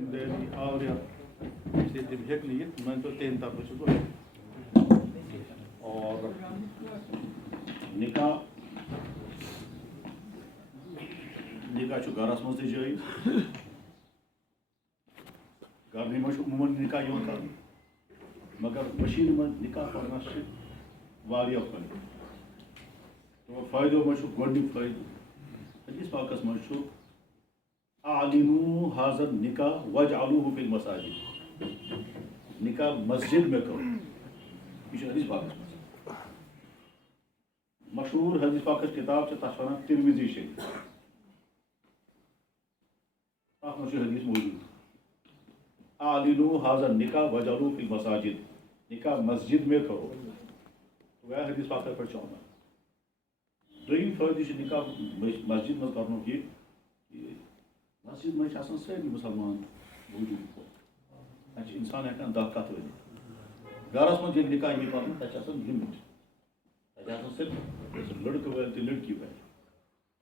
ذمہ داری آور سے تم ہیکن یہ مان تو تہند طرف چھس بہ اور نکاح چھُ گرس منٛز تہِ جٲیِز گرنٕے منٛز چھُ عموٗماً نکاح یِوان کرنہٕ مگر کٔشیٖرِ منٛز نکاح پرنس چھِ واریاہ فٲیدٕ تِمو فٲیدو منٛز چھُ گۄڈنیُک فٲیدٕ حدیث پاکس منٛز چھُ اعلنوا هذا النکاح واجعلوه فی المساجد نکاح مسجد میں کرو یہ چھُ حدیث پاکس منٛز مشہوٗر حدیث پاکس کتاب چھِ تتھ ونان ترمذی شریف تتھ منٛز چھُ حدیث موجوٗد اعلنوا هذا النکاح واجعلوه فی المساجد نکاح مسجد میں کرو وہ حدیث پاکس پٮ۪ٹھ چھُ ونان دوٚیِم فٲیدٕ چھُ نکاح مسجد منٛز کرنُک یہِ مسجد منٛز چھِ آسان سٲری مُسلمان موجوٗد تَتہِ چھُ اِنسان ہٮ۪کان دَہ کَتھ ؤنِتھ گرس منٛز ییٚلہِ نکاح یی کرنہٕ تَتہِ چھِ آسان لِمِٹ تَتہِ آسان صرف لڑکہٕ وٲلۍ تہٕ لڑکی وٲلۍ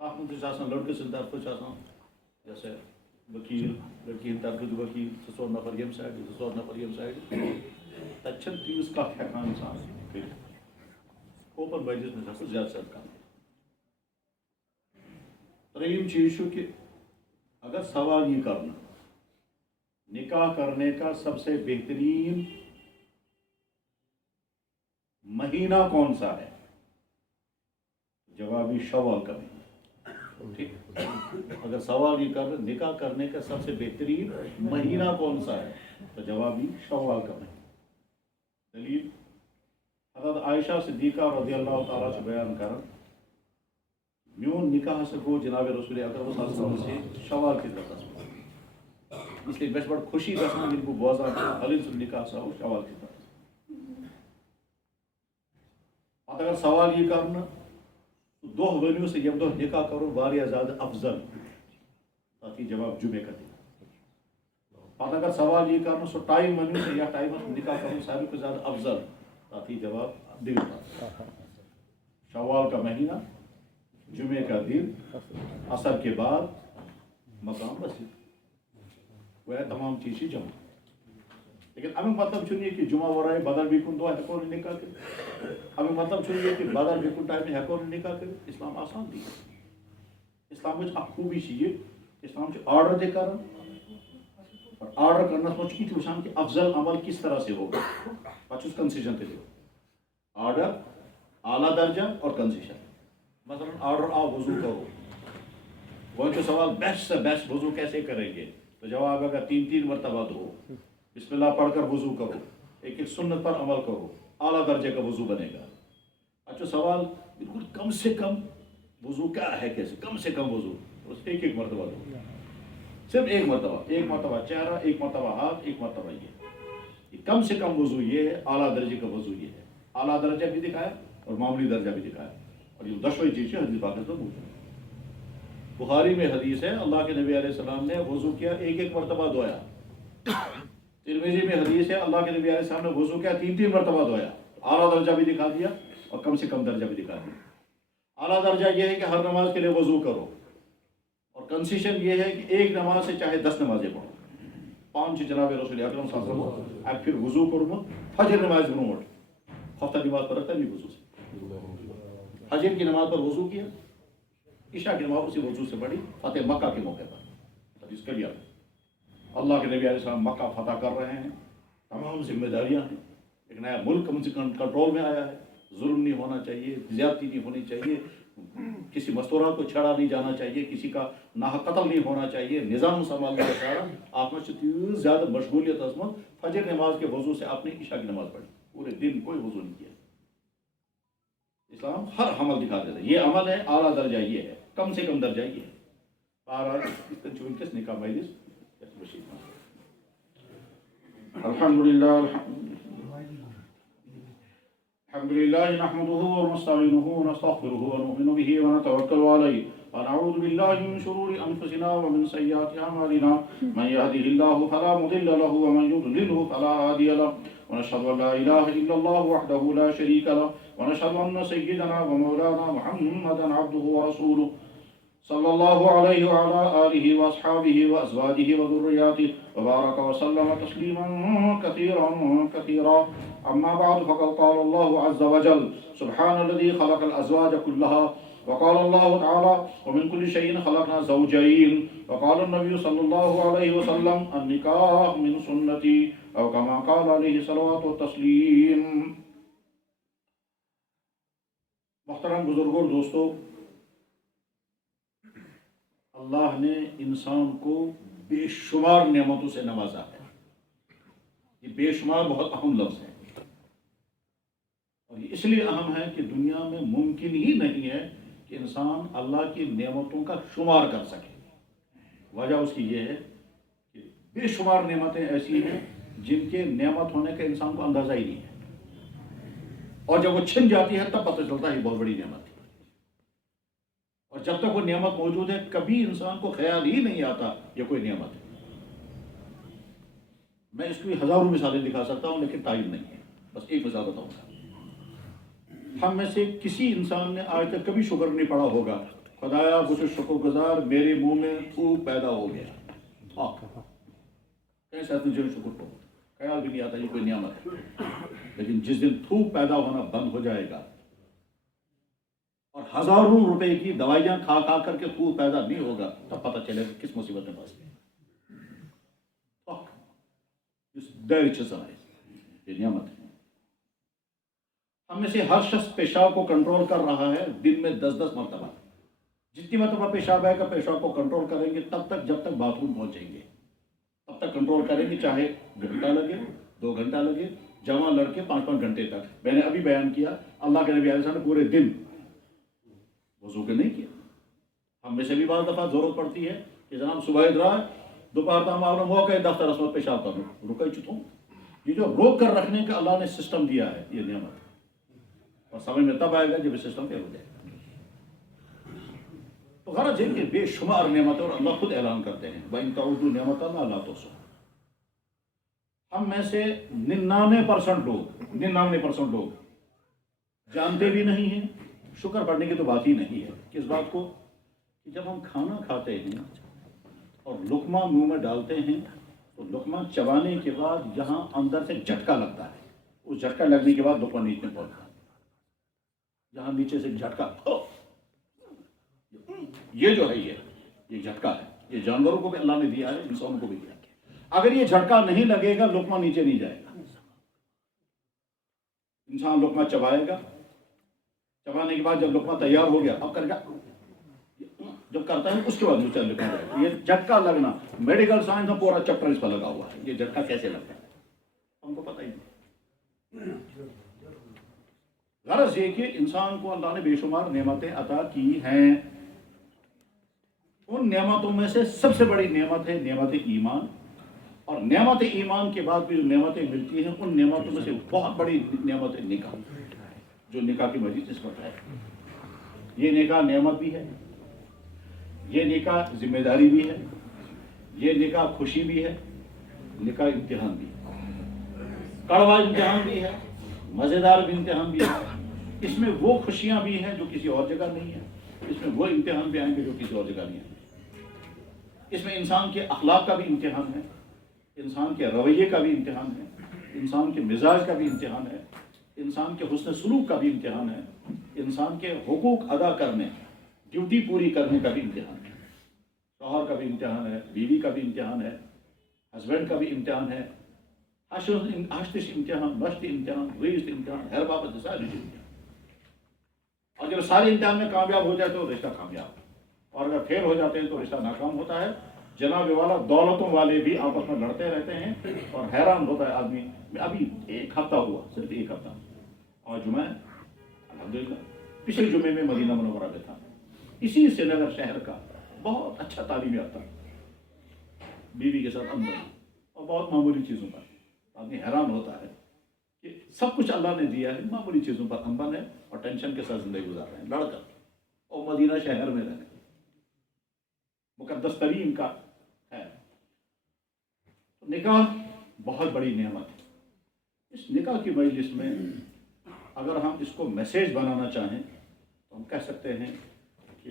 تَتھ منٛز تہِ چھِ آسان لڑکہٕ سٕنٛدِ طرفہٕ چھِ آسان یہِ ہسا ؤکیٖل لڑکی ہٕنٛدِ طرفہٕ تہِ ؤکیٖل 2 نفر ییٚمہِ سایڈٕ 2 نفر ییٚمہِ سایڈٕ تَتہِ چھَنہٕ تیٖژ کَتھ ہٮ۪کان اِنسان کٔرِتھ اوپن مجلس منٛز آسان زیادٕ زیادٕ کَتھ ترٛیٚیِم چیٖز چھُ کہِ اگر سوال یہ کرنا نکاح کرنے کا سب سے بہترین مہینہ کون سا ہے جوابی شوال کا مہینہ ٹھیک اگر سوال یہ کر نکاح کرنے کا سب سے بہترین مہینہ کون سا ہے تو جوابی شوال کا مہینہ دلیل حضرت عائشہ صدیقہ رضی اللہ تعالیٰ سے بیان کرن میون نکاح سے گو جناب رسول اکرم صلی اللہ علیہ وسلم سے شوال کی طرف اس لیے بس بڑا خوشی گژھان ییٚلہِ بہٕ بوزان چھُس حلیٖل سُنٛد نکاح سا اوس شوال کی طرف پتہٕ اگر سوال یہِ کرنہٕ دۄہ ؤنِو سا ییٚمہِ دۄہ نکاح کرو واریاہ زیادٕ افضل تتھ یی جواب جمعے کا دِنہٕ پتہٕ اگر سوال یہِ کرنہٕ سُہ ٹایم ؤنِو سا یتھ ٹایمس نکاح کرو ساروی کھۄتہٕ زیادٕ افضل تتھ یی جواب دِنہٕ شوال کا مہینہ جمعے کا دن عصر کے بعد مقام مسجد وہ تمام چیز جمع لیکن امیک مطلب یہ کہ جمعہ ورائے بدل بھی کن دۄہ ہیٚکو نہٕ نکاح کٔرِتھ امیک مطلب یہ کہ بدل بھی کن ٹائم ہیٚکو نہٕ نکاح کٔرِتھ اسلام آسان دی اسلامٕچ اکھ خوٗبی چھِ یہِ اسلام چھُ آرڈر تہِ کران اور آرڈر کرنس منٛز چھُ یہِ تہِ وٕچھان کہ افضل عمل کس طرح سے ہوگا پتہٕ چھُس کنسیشن تہِ دِوان آرڈر اعلیٰ درجہ اور کنسیشن مثلاً آرڈر آو وضو کرو وہ جو سوال بیسٹ سے بیسٹ وضو کیسے کریں گے تو جواب اگر 3 مرتبہ دھو بسم اللہ پڑھ کر وضو کرو ایک سنت پر عمل کرو اعلیٰ درجے کا وضو بنے گا اچھا سوال بالکل کم سے کم وضو کیا ہے کیسے کم سے کم وضو بس ایک مرتبہ دھو صرف ایک مرتبہ چہرہ ایک مرتبہ ہاتھ ایک مرتبہ یہ کم سے کم وضو یہ ہے اعلیٰ درجے کا وضو یہ ہے اعلیٰ درجہ بھی دکھایا اور معمولی درجہ بھی دکھایا اور یہ 10ویں چیز ہے حدیث پاک میں موجود بخاری میں حدیث ہے اللہ کے نبی علیہ السلام نے وضو کیا ایک مرتبہ دھویا ترمذی میں حدیث ہے اللہ کے نبی علیہ السلام نے وضو کیا 3 مرتبہ دھویا اعلیٰ درجہ بھی دکھا دیا اور کم سے کم درجہ بھی دکھا دیا اعلیٰ درجہ یہ ہے کہ ہر نماز کے لیے وضو کرو اور کنسیشن یہ ہے کہ ایک نماز سے چاہے 10 نمازیں پڑھو 5 جناب رسول اکرم صلی اللہ علیہ وسلم اب پھر وضو کورمُت فجر نماز برونٛٹھ ہفتہ نماز پڑھا تبھی وضو سے فجر کی نماز پر وضو کیا عشاء کی نماز اسی وضو سے پڑھی فتح مکہ کے موقع پر حدیث کلیئر اللہ کے نبی علیہ السلام مکہ فتح کر رہے ہیں تمام ذمہ داریاں ہیں ایک نیا ملک کنٹرول میں آیا ہے ظلم نہیں ہونا چاہیے زیادتی نہیں ہونی چاہیے کسی مستورات کو چھڑا نہیں جانا چاہیے کسی کا ناحق قتل نہیں ہونا چاہیے نظام سنبھالنا چاہیے آپ میں سے زیادہ مشغولیت عظمت فجر نماز کے وضو سے آپ نے عشاء کی نماز پڑھی پورے دن کوئی وضو نہیں کیا اسلام ہر عمل دکھا دیتا ہے یہ عمل ہے اعلیٰ درجہ یہ ہے کم سے کم درجہ یہ ہے نکاح مجلس الحمدللہ نحمده ونستعينه ونستغفره ونؤمن به ونتوكل عليه ونعوذ بالله من شرور انفسنا ومن سيئات اعمالنا من يهده الله فلا مضل له ومن يضلله فلا هادي له ونشهد ان لا اله الا الله وحده لا شريك له ونشهد ان سيدنا ومولانا محمدا عبده ورسوله صلی اللہ علیہ وعلی آلہ واصحابہ وازواجہ وذریاتہ وبارک وسلم تسلیما کثیرا کثیرا اما بعد فقد قال اللہ عز وجل سبحان الذي خلق الازواج كلها وقال الله تعالى ومن كل شيء خلقنا زوجين وقال النبي صلى الله عليه وسلم النكاح من سنتي او كما قال عليه الصلاة والتسلیم۔ محترم بزرگوں اور دوستو، اللہ نے انسان کو بے شمار نعمتوں سے نوازا ہے۔ یہ بے شمار بہت اہم لفظ ہے، اور یہ اس لیے اہم ہے کہ دنیا میں ممکن ہی نہیں ہے کہ انسان اللہ کی نعمتوں کا شمار کر سکے۔ وجہ اس کی یہ ہے کہ بے شمار نعمتیں ایسی ہیں جن کے نعمت ہونے کا انسان کو اندازہ ہی نہیں ہے، اور جب وہ چھن جاتی ہے تب پتہ چلتا ہے یہ بہت بڑی نعمت ہے۔ اور جب تک وہ نعمت موجود ہے کبھی انسان کو خیال ہی نہیں آتا یہ کوئی نعمت ہے۔ میں اس کی ہزاروں مثالیں دکھا سکتا ہوں لیکن ٹائم نہیں ہے، بس ایک مثال بتاؤں گا۔ ہم میں سے کسی انسان نے آج تک کبھی شکر نہیں پڑا ہوگا خدایا مجھے شکر گزار میرے منہ میں تھوک پیدا ہو گیا، کیسے آدمی جو شکر پڑھو، خیال بھی نہیں آتا یہ کوئی نعمت ہے۔ لیکن جس دن تھوک پیدا ہونا بند ہو جائے گا اور ہزاروں روپے کی دوائیاں کھا کھا کر کے تھوک پیدا نہیں ہوگا تب پتہ چلے گا کس مصیبت میں پھنس گئے۔ یہ نعمت ہے۔ ہم میں سے ہر شخص پیشاب کو کنٹرول کر رہا ہے دن میں 10-10 مرتبہ۔ جتنی مرتبہ پیشاب آئے گا پیشاب کو کنٹرول کریں گے تب تک جب تک باتھ روم پہنچیں گے، تب تک کنٹرول کریں گے، چاہے گھنٹہ لگے 2 گھنٹہ لگے، جوان لڑکے 5-5 گھنٹے تک۔ میں نے ابھی بیان کیا اللہ کے نبی علیہ السلام نے پورے دن وضو کے نہیں کیا۔ ہم میں سے بھی بعض دفعہ ضرورت پڑتی ہے کہ جناب صبح ادرا دوپہر تم آپ موقع دفتر اس میں پیشاب کرو، رکے چتوں۔ یہ جو روک کر رکھنے کا اللہ نے سسٹم دیا ہے یہ نعمت ہے، اور سمجھ میں تب آئے گا جب یہ سسٹم فیل ہو جائے گا۔ تو غرض ہے کہ بے شمار نعمت اور اللہ خود اعلان کرتے ہیں وَإِن تَعُدُّوا نِعْمَتَ اللَّهِ لَا تُحْصُوهَا۔ ہم میں سے 99% لوگ جانتے بھی نہیں ہیں، شکر پڑھنے کی تو بات ہی نہیں ہے۔ کس بات کو؟ کہ جب ہم کھانا کھاتے ہیں اور لقمہ منہ میں ڈالتے ہیں تو لقمہ چبانے کے بعد جہاں اندر سے جھٹکا لگتا ہے، اس جھٹکا لگنے کے بعد لقمہ نیچے پہنچتا ہے، جہاں نیچے سے جھٹکا، یہ جو ہے یہ جھٹکا ہے، یہ جانوروں کو بھی اللہ نے دیا ہے، انسانوں کو بھی دیا ہے۔ اگر یہ جھٹکا نہیں لگے گا لقمہ نیچے نہیں جائے گا۔ انسان لقمہ چبائے گا، چبانے کے بعد جب لقمہ تیار ہو گیا اب کر گا، جب کرتا ہے اس کے بعد نیچے لکھا جائے گا۔ یہ جھٹکا لگنا میڈیکل سائنس میں پورا چیپٹر اس پر لگا ہوا ہے، یہ جھٹکا کیسے لگتا ہے ہم کو پتہ ہی نہیں۔ غرض یہ کہ انسان کو اللہ نے بے شمار نعمتیں عطا کی ہیں۔ ان نعمتوں میں سے سب سے بڑی نعمت ہے نعمت ایمان، اور نعمت ایمان کے بعد بھی جو نعمتیں ملتی ہیں ان نعمتوں میں سے بہت بڑی نعمت ہے نکاح، جو نکاح کی مزید نسبت ہے۔ یہ نکاح نعمت بھی ہے، یہ نکاح ذمہ داری بھی ہے، یہ نکاح خوشی بھی ہے، نکاح امتحان بھی ہے، کڑوا امتحان بھی ہے، مزیدار بھی امتحان بھی ہے۔ اس میں وہ خوشیاں بھی ہیں جو کسی اور جگہ نہیں ہیں، اس میں وہ امتحان بھی آئیں گے جو کسی اور جگہ نہیں ہیں۔ اس میں انسان کے اخلاق کا بھی امتحان ہے، انسان کے رویے کا بھی امتحان ہے، انسان کے مزاج کا بھی امتحان ہے، انسان کے حسن سلوک کا بھی امتحان ہے، انسان کے حقوق ادا کرنے، ڈیوٹی پوری کرنے کا بھی امتحان ہے۔ شوہر کا بھی امتحان ہے، بیوی کا بھی امتحان ہے، ہسبینڈ کا بھی امتحان ہے، آشتش امتحان، مشت امتحان، ریست امتحان، ہر بابت سارے امتحان۔ اور جب سارے امتحان میں کامیاب ہو جائے تو رشتہ کامیاب، اور اگر فیل ہو جاتے ہیں تو رشتہ ناکام ہوتا ہے۔ جناب والا دولتوں والے بھی آپس میں لڑتے رہتے ہیں اور حیران ہوتا ہے آدمی۔ ابھی 1 ہفتہ ہوا، صرف 1 ہفتہ، اور جمعہ الحمدللہ پچھلے جمعے میں مدینہ منورہ میں تھا، اسی سری نگر شہر کا بہت اچھا تعلیم یافتہ، بیوی کے ساتھ امن اور بہت معمولی چیزوں پر آدمی حیران ہوتا ہے کہ سب کچھ اللہ نے دیا ہے، معمولی چیزوں پر امن ہے اور ٹینشن کے ساتھ زندگی گزار رہے ہیں لڑ کر، اور مدینہ شہر میں رہے، مقدس ترین کا ہے۔ نکاح بہت بڑی نعمت ہے۔ اس نکاح کی مجلس میں اگر ہم اس کو میسیج بنانا چاہیں تو ہم کہہ سکتے ہیں کہ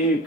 1,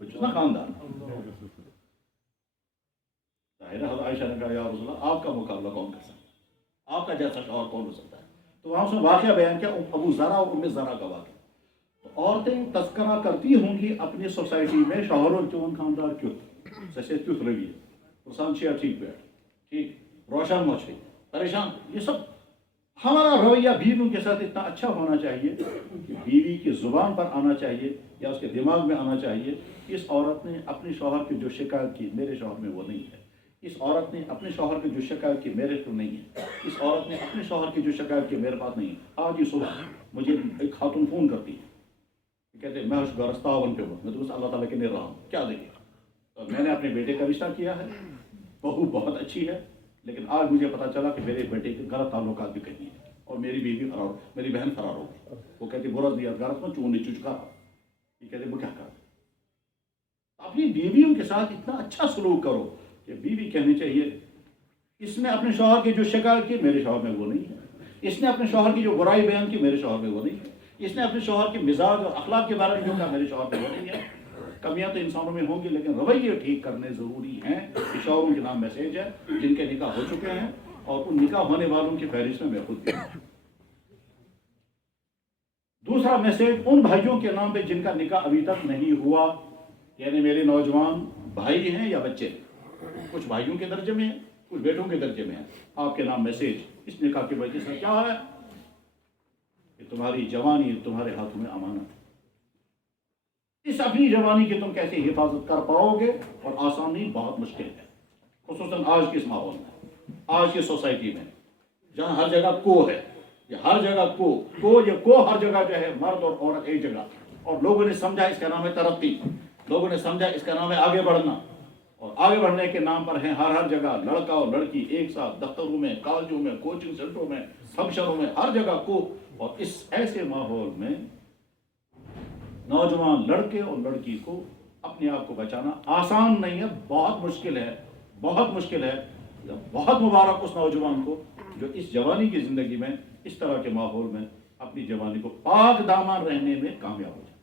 نا خاندان حضرت عائشہ نے کہا یا رسول اللہ آپ کا مقابلہ کون کر سکتا ہے، آپ کا جیسا شوہر کون ہو سکتا ہے؟ تو وہاں اس نے واقعہ بیان کیا، ابو ذرا اور ام ذرا کا واقعہ. تو عورتیں تذکرہ کرتی ہوں گی اپنی سوسائٹی میں شوہروں چون خاندار کیُتھ سسے تیُتھ رویہ پرسان چھیا ٹھیک بیٹھ ٹھیک روشن مچھلی پریشان، یہ سب ہمارا رویہ بیویوں کے ساتھ اتنا اچھا ہونا چاہیے کہ بیوی کی زبان پر آنا چاہیے یا اس کے دماغ میں آنا چاہیے کہ اس عورت نے اپنے شوہر کی جو شکایت کی میرے شوہر میں وہ نہیں ہے، اس عورت نے اپنے شوہر کی جو شکایت کی میرے کو نہیں ہے، اس عورت نے اپنے شوہر کی جو شکایت کی میرے پاس نہیں ہے. آج ہی صبح مجھے ایک خاتون فون کرتی ہے، کہتے ہیں میں اس گرستاون پہ ہوں، میں تو بس اللہ تعالیٰ کے لیے رہا ہوں، کیا دیکھے میں نے اپنے بیٹے کا رشتہ کیا ہے، بہو بہت اچھی ہے، لیکن آج مجھے پتا چلا کہ میرے بیٹے کے غلط تعلقات بھی کہیں ہیں اور میری بیوی فرار، میری بہن فرار ہو گئی. وہ کہتی برس دیا غلط میں چون نہیں چچکا، یہ کہتے وہ کیا کر اپنی بیویوں کے ساتھ اتنا اچھا سلوک کرو کہ بیوی کہنی چاہیے اس نے اپنے شوہر کی جو شکایت کی میرے شوہر میں وہ نہیں ہے، اس نے اپنے شوہر کی جو برائی بیان کی میرے شوہر میں وہ نہیں ہے، اس نے اپنے شوہر کے مزاج اور اخلاق کے بارے میں جو کہا میرے شوہر میں وہ نہیں ہے. کمیاں تو انسانوں میں ہوں گی لیکن رویے ٹھیک کرنے ضروری ہیں. شوہروں کے نام میسیج ہے جن کے نکاح ہو چکے ہیں اور ان نکاح ہونے والوں کی فہرست میں خود بھی ہوں. دوسرا میسیج ان بھائیوں کے نام پہ جن کا نکاح ابھی تک نہیں ہوا، یعنی میرے نوجوان بھائی ہیں یا بچے، کچھ بھائیوں کے درجے میں ہیں کچھ بیٹوں کے درجے میں ہیں، آپ کے نام میسیج اس نکاح کی وجہ سے کیا ہے کہ تمہاری جوانی تمہارے ہاتھوں میں امانت ہے. اس اپنی جوانی کی تم کیسے حفاظت کر پاؤ گے، اور آسان نہیں، بہت مشکل ہے، خصوصاً آج کے اس ماحول میں، آج کی سوسائٹی میں جہاں ہر جگہ کو ہے، یہ ہر جگہ کو ہر جگہ جو ہے مرد اور عورت ایک جگہ، اور لوگوں نے سمجھا اس کا نام ہے ترقی، لوگوں نے سمجھا اس کا نام ہے آگے بڑھنا، اور آگے بڑھنے کے نام پر ہیں ہر جگہ لڑکا اور لڑکی ایک ساتھ، دفتروں میں، کالجوں میں، کوچنگ سینٹروں میں، فنکشنوں میں، ہر جگہ کو. اور اس ایسے ماحول میں نوجوان لڑکے اور لڑکی کو اپنے آپ کو بچانا آسان نہیں ہے، بہت مشکل ہے، بہت مشکل ہے. بہت مبارک اس نوجوان کو جو اس جوانی کی زندگی میں اس طرح کے ماحول میں اپنی جوانی کو پاک دامن رہنے میں کامیاب ہو جائے.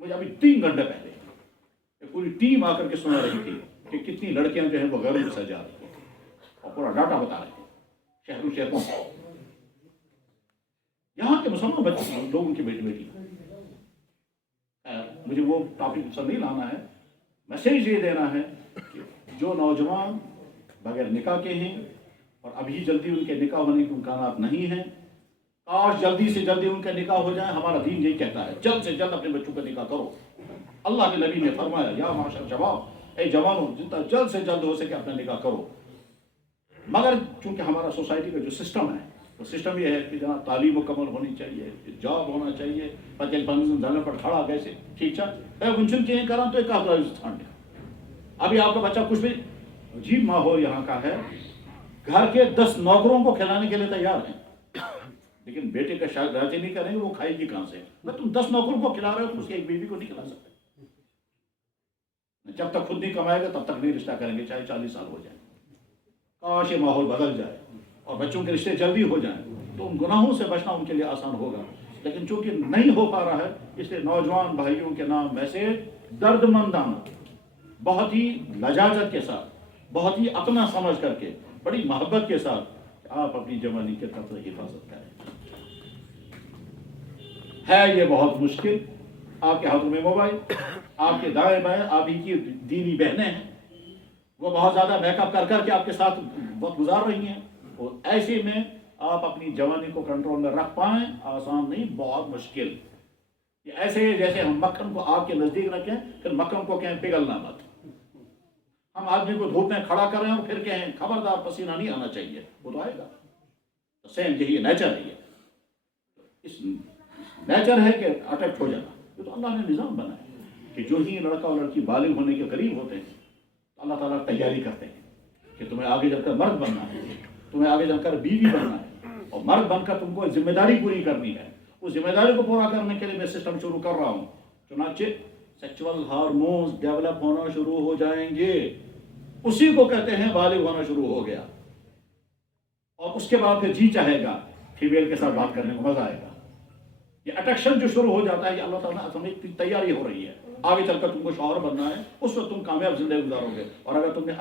مجھے ابھی 3 گھنٹے پہلے ایک پوری ٹیم آ کر کے سنا رہی تھی کہ کتنی لڑکیاں جو ہیں وہ غیروں سے جا رہی ہیں اور پورا ڈاٹا بتا رہے ہیں شہروں یہاں کے مسلمان بچے لوگوں کی بیٹی. مجھے وہ ٹاپک سر نہیں لانا ہے، میسیج یہ دینا ہے کہ جو نوجوان بغیر نکاح کے ہیں اور ابھی جلدی ان کے نکاح ہونے کے امکانات نہیں ہیں، کاش جلدی سے جلدی ان کا نکاح ہو جائے. ہمارا دین یہی کہتا ہے جلد سے جلد اپنے بچوں کا نکاح کرو. اللہ کے نبی نے فرمایا یا معاشر شباب، اے جوانوں جتنا جلد سے جلد ہو سکے اپنا نکاح کرو. مگر چونکہ ہمارا سوسائٹی کا جو سسٹم ہے وہ سسٹم یہ ہے کہ جہاں تعلیم مکمل ہونی چاہیے، جاب ہونا چاہیے، پچیل پنزن دھرنے پر کھڑا کیسے ٹھیک ہے انچن کے کرا تو ایک افغانستان میں ابھی آپ کا بچہ کچھ بھی عجیب ماحول یہاں کا ہے. گھر کے 10 نوکروں کو کھلانے کے لیے تیار ہیں لیکن بیٹے کا شاید راضی نہیں کریں گے، وہ کھائے گی کہاں سے؟ میں تم 10 نوکروں کو کھلا رہے ہو تو اس کی ایک بیوی کو نہیں کھلا سکتے. جب تک خود نہیں کمائے گا تب تک نہیں رشتہ کریں گے، چاہے 40 سال ہو جائے. کاش یہ ماحول بدل جائے اور بچوں کے رشتے جلدی ہو جائیں تو ان گناہوں سے بچنا ان کے لیے آسان ہوگا. لیکن چونکہ نہیں ہو پا رہا ہے اس لیے نوجوان بھائیوں کے نام میں سے درد مندانہ بہت ہی لجاجت کے ساتھ، بہت ہی اپنا سمجھ کر کے، بڑی محبت کے ساتھ آپ اپنی جوانی کے طرف حفاظت کریں. ہے یہ بہت مشکل. آپ کے ہاتھوں میں موبائل، آپ کے دائیں بائیں آپ ہی کی دینی بہنیں ہیں، وہ بہت زیادہ میک اپ کر کر کے آپ کے ساتھ وقت گزار رہی ہیں، اور ایسے میں آپ اپنی جوانی کو کنٹرول میں رکھ پائیں آسان نہیں، بہت مشکل. یہ ایسے جیسے ہم مکھن کو آگ کے نزدیک رکھیں پھر مکھن کو کہیں پگھلنا مت. ہم آدمی کو دھوپ میں کھڑا کریں اور پھر کہیں خبردار پسینہ نہیں آنا چاہیے، وہ تو آئے گا. سیم یہی نیچر ہے. اس نیچر ہے کہ اٹیکٹ ہو جانا. یہ تو اللہ نے نظام بنایا کہ جو ہی لڑکا اور لڑکی بالغ ہونے کے قریب ہوتے ہیں اللہ تعالیٰ تیاری کرتے ہیں کہ تمہیں آگے چل کر مرد بننا ہے، تمہیں آگے چل کر بیوی بننا ہے، اور مرد بن کر تم کو ذمہ داری پوری کرنی ہے. اس ذمہ داری کو پورا کرنے کے لیے میں سسٹم شروع کر رہا ہوں. چنانچہ سیکچول ہارمونز ڈیولپ ہونا شروع ہو جائیں گے، اسی کو کہتے ہیں بالغ ہونا شروع ہو گیا. اور اس کے بعد پھر جی چاہے گا فیمیل کے ساتھ بات کرنے کو مزہ آئے گا. یہ اٹریکشن جو شروع ہو جاتا ہے یہ اللہ تعالیٰ نے تیاری ہو رہی ہے. آگے چل کر تم کو شوہر بننا ہے، اس وقت تم کامیاب زندگی گزارو گے. اور اگر تم نے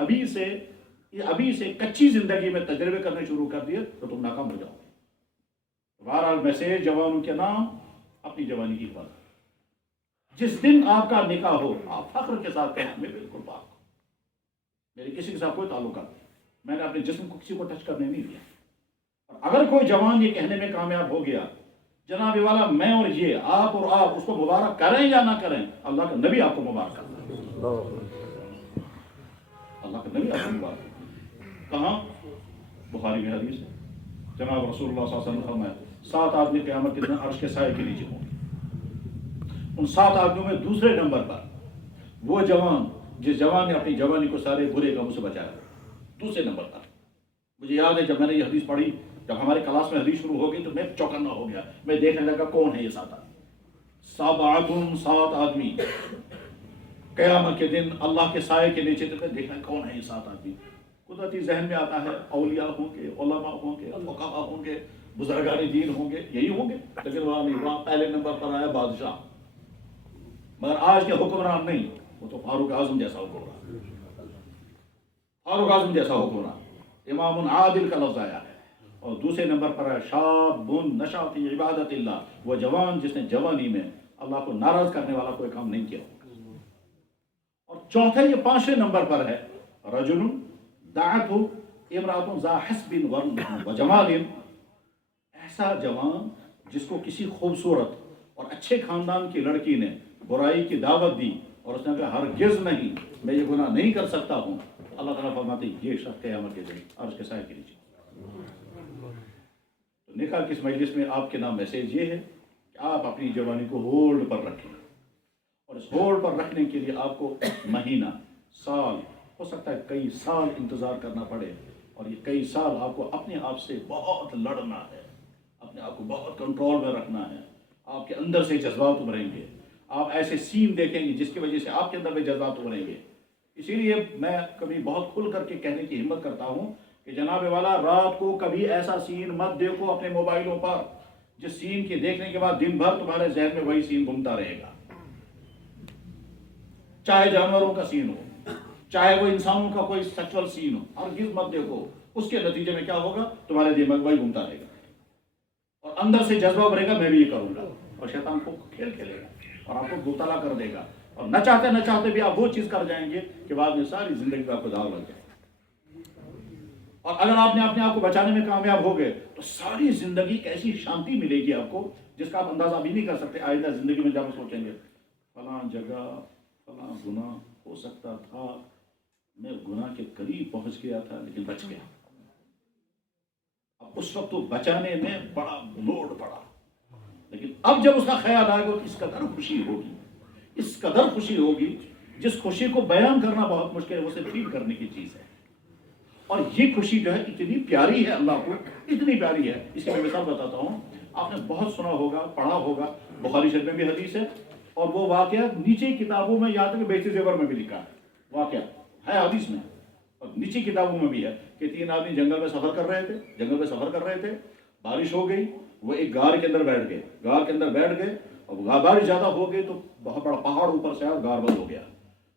ابھی سے کچی زندگی میں تجربے کرنے شروع کر دیے تو تم ناکام ہو جاؤ گے. بہرحال میسیج جوانوں کے نام اپنی جوانی کی حفاظت. جس دن آپ کا نکاح ہو آپ فخر کے ساتھ کہیں میں بالکل پاک ہوں، میرے کسی کے ساتھ کوئی تعلقات نہیں، میں نے اپنے جسم کو کسی کو ٹچ کرنے نہیں دیا. اور اگر کوئی جوان یہ کہنے میں کامیاب ہو گیا جناب والا میں اور یہ آپ اس کو مبارک کریں یا نہ کریں، اللہ کا نبی آپ کو مبارک کرتا ہے. اللہ کا نبی آپ کو مبارک کرتا ہے. کہاں؟ بخاری میں حدیث ہے، جناب رسول اللہ صلی اللہ علیہ وسلم نے فرمایا 7 آدمی قیامت کے دن عرش کے سائے کے نیچے ہوں گے. ان 7 آدمیوں میں دوسرے نمبر پر وہ جوان جس جوان نے اپنی جوانی کو سارے برے کاموں سے بچایا. دوسرے نمبر پر مجھے یاد ہے جب میں نے یہ حدیث پڑھی، جب ہمارے کلاس میں حدیث شروع ہو گئی تو میں چوکنا ہو گیا. میں دیکھنے لگا کون ہے یہ 7 آدمی. 7 آدمی قیامت کے دن اللہ کے سائے کے نیچے تک دیکھنا کون ہے یہ 7 آدمی. قدرتی ذہن میں آتا ہے اولیاء ہوں گے، علماء ہوں گے، فقہاء ہوں گے، بزرگان دین ہوں گے، یہی ہوں گے. لیکن وہاں پہلے نمبر پر آیا بادشاہ. مگر آج کے حکمران نہیں، وہ تو فاروق اعظم جیسا حکمران، فاروق اعظم جیسا حکمران، امام عادل کا لفظ آیا ہے. اور دوسرے نمبر پر ہے شاب نشأ فی عبادت اللہ، وہ جوان جس نے جوانی میں اللہ کو ناراض کرنے والا کوئی کام نہیں کیا. اور چوتھے یہ 5ویں نمبر پر ہے رجل دعته امرأة ذا حسب وجمال، ایسا جوان جس کو کسی خوبصورت اور اچھے خاندان کی لڑکی نے برائی کی دعوت دی اور اس نے کہا ہرگز نہیں میں یہ گناہ نہیں کر سکتا ہوں. اللہ تعالیٰ فرماتے ہیں یہ شخص قیامت کے دن عرش کے سائے کے نیچے. تو نکاح کی اس مجلس میں آپ کے نام میسیج یہ ہے کہ آپ اپنی جوانی کو ہولڈ پر رکھیں. اور اس ہولڈ پر رکھنے کے لیے آپ کو مہینہ، سال، ہو سکتا ہے کئی سال انتظار کرنا پڑے. اور یہ کئی سال آپ کو اپنے آپ سے بہت لڑنا ہے، اپنے آپ کو بہت کنٹرول میں رکھنا ہے. آپ کے اندر سے جذبات ابھریں گے، آپ ایسے سین دیکھیں گے جس کی وجہ سے آپ کے اندر بھی جذبات ابھریں گے. اسی لیے میں کبھی بہت کھل کر کے کہنے کی ہمت کرتا ہوں کہ جناب والا رات کو کبھی ایسا سین مت دیکھو اپنے موبائلوں پر جس سین کے دیکھنے کے بعد دن بھر تمہارے ذہن میں وہی سین گھومتا رہے گا. چاہے جانوروں کا سین ہو، چاہے وہ انسانوں کا کوئی سیکچوئل سین ہو، ہرگز مت دیکھو. اس کے نتیجے میں کیا ہوگا؟ تمہارے دماغ وہی گھومتا رہے گا اور اندر سے جذبہ بڑھے گا میں بھی یہ کروں گا. اور شیطان کو کھیل کھیلے گا اور آپ کو مبتلا کر دے گا. اور نہ چاہتے بھی آپ وہ چیز کر جائیں گے کہ بعد میں ساری زندگی کا آپ کو داغ لگ جائے. اور اگر آپ نے اپنے آپ کو بچانے میں کامیاب ہو گئے تو ساری زندگی ایسی شانتی ملے گی آپ کو جس کا آپ اندازہ بھی نہیں کر سکتے. آئندہ زندگی میں جب سوچیں گے فلاں جگہ فلاں گناہ ہو سکتا تھا، میں گناہ کے قریب پہنچ گیا تھا لیکن بچ گیا. اب اس وقت تو بچانے میں بڑا لوڈ پڑا، لیکن اب جب اس کا خیال آئے گا تو اس قدر خوشی ہوگی، اس قدر خوشی ہوگی جس خوشی کو بیان کرنا بہت مشکل ہے، اسے فیل کرنے کی چیز ہے. اور یہ خوشی جو ہے اتنی پیاری ہے اللہ کو، اتنی پیاری ہے. اس کی میں مثال بتاتا ہوں. آپ نے بہت سنا ہوگا، پڑھا ہوگا، بخاری شریف میں بھی حدیث ہے اور وہ واقعہ نیچے کتابوں میں یہاں تک کہ بیت زیور میں بھی لکھا ہے. واقعہ ہے حدیث میں اور نیچے کتابوں میں بھی ہے کہ 3 آدمی جنگل میں سفر کر رہے تھے. بارش ہو گئی، وہ ایک غار کے اندر بیٹھ گئے اور بارش زیادہ ہو گئی تو بہت بڑا پہاڑ اوپر سے آیا، غار بند ہو گیا.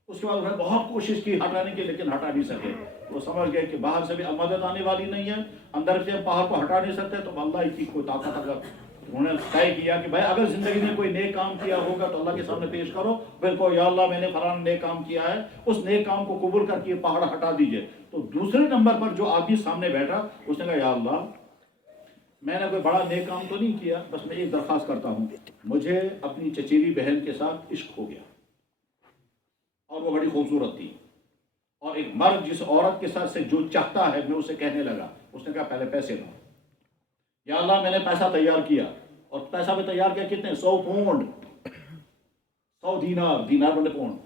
اس کے بعد انہوں نے بہت کوشش کی ہٹانے کی لیکن ہٹا نہیں سکے. وہ سمجھ گئے کہ باہر سے بھی مدد آنے والی نہیں ہے، اندر سے پہاڑ کو ہٹا نہیں سکتے تو اللہ کی کوئی طاقت. اگر انہوں نے طے کیا کہ بھائی اگر زندگی میں کوئی نیک کام کیا ہوگا تو اللہ کے سامنے پیش کرو، پھر کو یا اللہ میں نے فلاں نیک کام کیا ہے، اس نیک کام کو قبول کر کے پہاڑ ہٹا دیجئے. تو دوسرے نمبر پر جو آدمی سامنے بیٹھا اس نے کہا یا اللہ میں نے کوئی بڑا نیک کام تو نہیں کیا، بس میں ایک درخواست کرتا ہوں، مجھے اپنی چچیری بہن کے ساتھ عشق ہو گیا اور وہ بڑی خوبصورت تھی اور ایک مرد جس عورت کے ساتھ سے جو چاہتا ہے میں اسے کہنے لگا. اس نے کہا پہلے پیسے دو. یا اللہ میں نے پیسہ تیار کیا اور پیسہ بھی تیار کیا کتنے 100 پونڈ 100 دینار بنے پونڈ.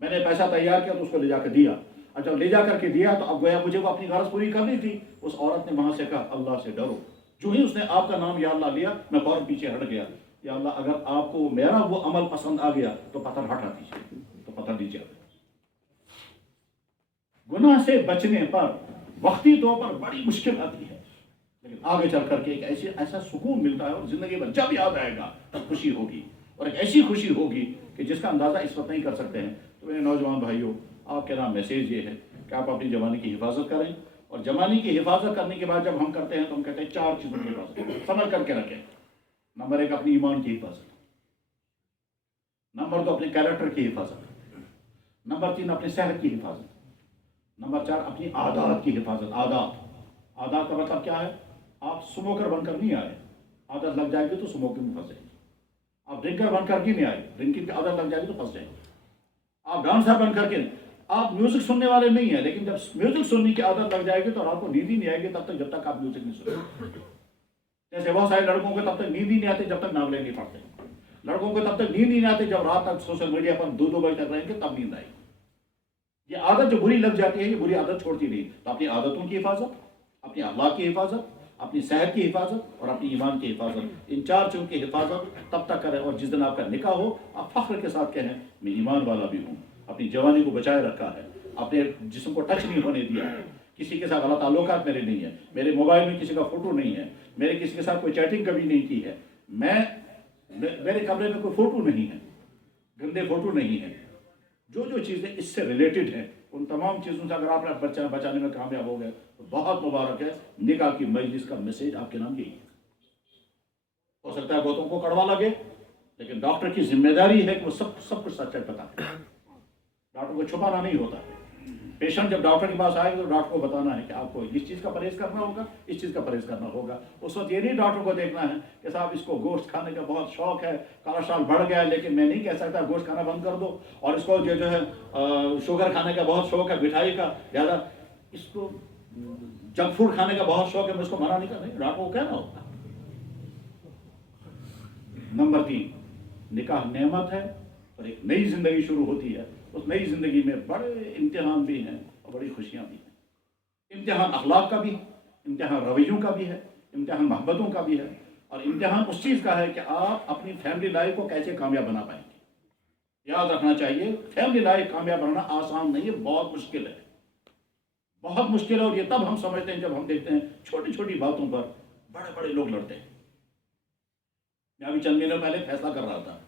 میں نے پیسہ تیار کیا تو اس کو لے جا کے دیا. اچھا لے جا کر کے دیا تو اب گویا مجھے وہ اپنی غرض پوری کرنی تھی. اس عورت نے وہاں سے کہا اللہ سے ڈرو. جو ہی اس نے آپ کا نام یا اللہ لیا میں فوراً پیچھے ہٹ گیا. یا اللہ اگر آپ کو میرا وہ عمل پسند آ گیا تو پتھر ہٹا دیجیے، تو پتھر نیچے. گناہ سے بچنے پر وقتی طور پر بڑی مشکل آتی ہے لیکن آگے چل کر کے ایک ایسا سکون ملتا ہے اور زندگی میں جب یاد آئے گا تب خوشی ہوگی. اور ایک ایسی خوشی ہوگی کہ جس کا اندازہ اس وقت نہیں کر سکتے ہیں. تو میرے نوجوان بھائیوں، آپ کے نام میسیج یہ ہے کہ آپ اپنی جوانی کی حفاظت کریں. اور جوانی کی حفاظت کرنے کے بعد جب ہم کرتے ہیں تو ہم کہتے ہیں 4 چیزوں کی حفاظت سمجھ کر کے رکھیں. نمبر 1 اپنی ایمان کی حفاظت. نمبر 2 اپنے کیریکٹر کی حفاظت. نمبر 3 اپنی صحت کی حفاظت. نمبر 4 اپنی عادات کی حفاظت. عادات کا مطلب کیا ہے؟ آپ اسموکر بن کر نہیں آئے، عادت لگ جائے گی تو اسموکنگ میں پھنس جائے گی. آپ ڈرنکر بن کر کے نہیں آئے، ڈرنکنگ کی عادت لگ جائے گی تو پھنس جائے گی. آپ ڈانسر بن کر کے آپ میوزک سننے والے نہیں ہیں، لیکن جب میوزک سننے کی عادت لگ جائے گی تو آپ کو نیند ہی نہیں آئے گی تب تک جب تک آپ میوزک نہیں سنیں. جیسے بہت سارے لڑکوں کو تب تک نیند ہی نہیں آتی جب تک ناولیں نہیں پڑھتے. لڑکوں کو تب تک نیند ہی نہیں آتی جب رات تک سوشل میڈیا پر 2 بجے تک رہیں گے تب نیند آئے گی. یہ عادت جو بری لگ جاتی ہے یہ بری عادت چھوڑتی نہیں. تو اپنی عادتوں کی حفاظت، اپنی اخلاق کی حفاظت، اپنی صحت کی حفاظت اور اپنی ایمان کی حفاظت، ان 4 چیزوں کی حفاظت تب تک کریں. اور جس دن آپ کا نکاح ہو آپ فخر کے ساتھ کہیں میں ایمان والا بھی ہوں، اپنی جوانی کو بچائے رکھا ہے، اپنے جسم کو ٹچ نہیں ہونے دیا ہے، کسی کے ساتھ غلط تعلقات میرے نہیں ہیں، میرے موبائل میں کسی کا فوٹو نہیں ہے، میرے کسی کے ساتھ کوئی چیٹنگ کبھی نہیں کی ہے، میرے کمرے میں کوئی فوٹو نہیں ہے، گندے فوٹو نہیں ہے. جو چیزیں اس سے ریلیٹڈ ہیں ان تمام چیزوں سے اگر آپ بچہ بچانے میں کامیاب ہو گئے تو بہت مبارک ہے. نکاح کی مجلس کا میسیج آپ کے نام یہی ہے. ہو سکتا ہے بہتوں کو کڑوا لگے، لیکن ڈاکٹر کی ذمہ داری ہے کہ وہ سب کچھ سچ بتائے. ڈاکٹر کو چھپانا نہیں ہوتا. پیشنٹ جب ڈاکٹر کے پاس آئے تو ڈاکٹر کو بتانا ہے کہ آپ کو اس چیز کا پرہیز کرنا ہوگا، اس چیز کا پرہیز کرنا ہوگا. اس وقت یہ نہیں ڈاکٹر کو دیکھنا ہے کہ صاحب اس کو گوشت کھانے کا بہت شوق ہے، کولیسٹرول بڑھ گیا ہے لیکن میں نہیں کہہ سکتا گوشت کھانا بند کر دو، اور اس کو جو ہے شوگر کھانے کا بہت شوق ہے، مٹھائی کا زیادہ، اس کو جنک فوڈ کھانے کا بہت شوق ہے، میں اس کو منع نہیں کر رہا. ڈاکٹر کو کہنا ہوتا. نمبر 3 نکاح نعمت ہے اور ایک نئی زندگی شروع ہوتی ہے. اس نئی زندگی میں بڑے امتحان بھی ہیں اور بڑی خوشیاں بھی ہیں. امتحان اخلاق کا بھی ہے، امتحان رویوں کا بھی ہے، امتحان محبتوں کا بھی ہے، اور امتحان اس چیز کا ہے کہ آپ اپنی فیملی لائف کو کیسے کامیاب بنا پائیں گے. یاد رکھنا چاہیے فیملی لائف کامیاب بنانا آسان نہیں ہے، بہت مشکل ہے، بہت مشکل ہے. اور یہ تب ہم سمجھتے ہیں جب ہم دیکھتے ہیں چھوٹی چھوٹی باتوں پر بڑے بڑے لوگ لڑتے ہیں. میں ابھی چند مہینوں پہلے فیصلہ کر رہا تھا،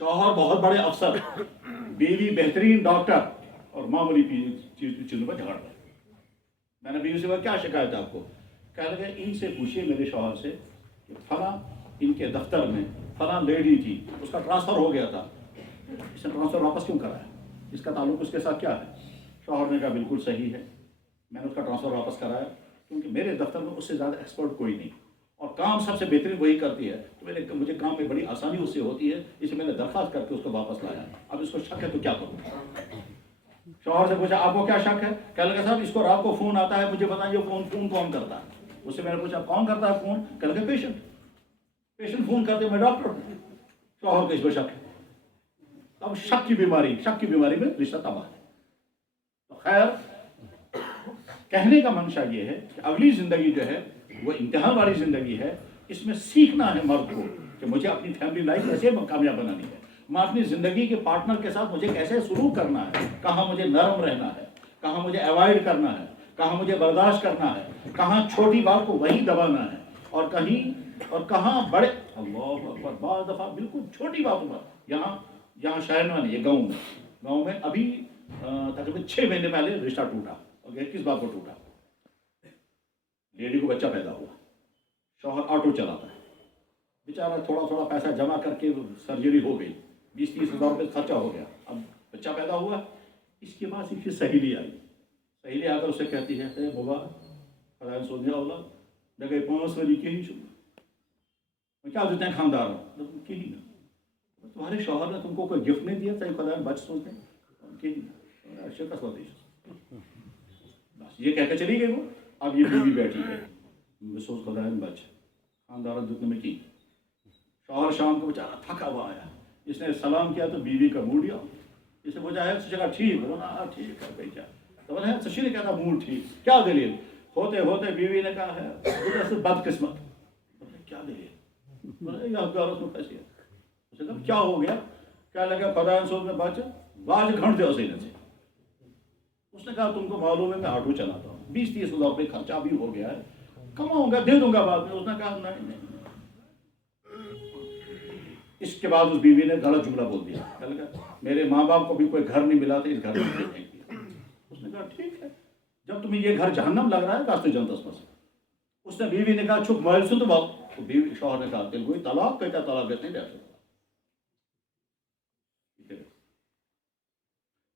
شوہر بہت بڑے افسر، بیوی بہترین ڈاکٹر، اور معمولی چیزوں پر جھگڑ رہے. میں نے بیوی سے کہا کیا شکایت ہے آپ کو؟ کہنے لگے ان سے پوچھیے میرے شوہر سے کہ فلاں ان کے دفتر میں فلاں لیڈی تھی، اس کا ٹرانسفر ہو گیا تھا، اس نے ٹرانسفر واپس کیوں کرایا؟ اس کا تعلق اس کے ساتھ کیا ہے؟ شوہر نے کہا بالکل صحیح ہے، میں نے اس کا ٹرانسفر واپس کرایا کیونکہ میرے دفتر میں اس سے زیادہ ایکسپرٹ کوئی نہیں، اور کام سب سے بہترین وہی کرتی ہے، تو مجھے کام میں بڑی آسانی اس سے ہوتی ہے، اسے میں نے درخواست کر کے اس کو واپس لایا. اب اس کو شک ہے تو کیا کروں؟ شوہر سے پوچھا آپ کو کیا شک ہے؟ کہنے لگا صاحب اس کو رات کو فون آتا ہے، مجھے بتائیے فون کون کرتا ہے؟ اس سے میں نے پوچھا کون کرتا ہے فون؟ کہنے لگا پیشنٹ فون کرتے، میں ڈاکٹر ہوں. شوہر کو اس پہ شک ہے. اب شک کی بیماری میں رشتہ تباہ ہے. تو خیر کہنے کا منشا یہ ہے کہ اگلی زندگی جو ہے وہ امتحان والی زندگی ہے. اس میں سیکھنا ہے مرد کو کہ مجھے اپنی فیملی لائف کیسے کامیاب بنانی ہے، میں اپنی زندگی کے پارٹنر کے ساتھ مجھے کیسے سلوک کرنا ہے، کہاں مجھے نرم رہنا ہے، کہاں مجھے اوائڈ کرنا ہے، کہاں مجھے برداشت کرنا ہے، کہاں چھوٹی بات کو وہی دبانا ہے، اور کہاں بڑے اللہ اکبر بعض دفعہ بالکل چھوٹی باتوں پر. یہاں شہر میں نہیں، یہ گاؤں میں ابھی تقریباً 6 مہینے پہلے رشتہ ٹوٹا. اور کس بات پر ٹوٹا؟ لیڈی کو بچہ پیدا ہوا، شوہر آٹو چلاتا ہے، بیچارہ تھوڑا پیسہ جمع کر کے سرجری ہو گئی، 20-30 ہزار روپے خرچہ ہو گیا. اب بچہ پیدا ہوا، اس کے بعد اس کی سہیلی آئی، آ کر اسے کہتی ہے اے بابا خدا سوچنے اولاد لگے 5 والی کہیں میں کیا دیتے ہیں خاندار کہیں نہ، تمہارے شوہر نے تم کو کوئی گفٹ نہیں دیا تھا خدا بچ سوچتے ہیں کہیں شکست ہوتی بس یہ کہہ کے چلی گئی. وہ اب یہ بیوی بیٹھی ہے، سوچ خدا بچ خاندار دکھ میں کی. شوہر شام کو بیچارہ تھکا ہوا آیا، اس نے سلام کیا تو بیوی کا موڈ گیا. اس نے پوچھا ہے کہا ٹھیک ہے، ٹھیک ہے بھائی کیا تو بولا ہے سچی نے کہا تھا موڈ ٹھیک، کیا دلیل؟ ہوتے بیوی نے کہا ہے بد قسمت. کیا دلیل؟ بولا یہ ہزاروں میں پھنسی ہے. اس نے کہا کیا ہو گیا؟ کیا لگا خدا سوچ میں باز گھنٹے اسے سے. اس نے کہا تم کو معلوم ہے میں آٹو چلاتا ہوں، 20-30 ہزار روپے خرچہ بھی ہو گیا ہے، کماؤں گا دے دوں گا بعد میں. اس نے کہا نہیں اس کے بعد اس بیوی نے غلط جملہ بول دیا، کہنے لگا میرے ماں باپ کو بھی کوئی گھر نہیں ملا تھا، اس گھر میں مجھے پھینک دیا۔ اس نے کہا ٹھیک ہے، جب تمہیں یہ گھر جہنم لگ رہا ہے کاست جنتس مس۔ اس نے بیوی نے کہا چھپ موبائل سن تو باپ، بیوی شوہر نے کہا دل کوئی طلاق کہتا طلاق دیتے نہیں دے۔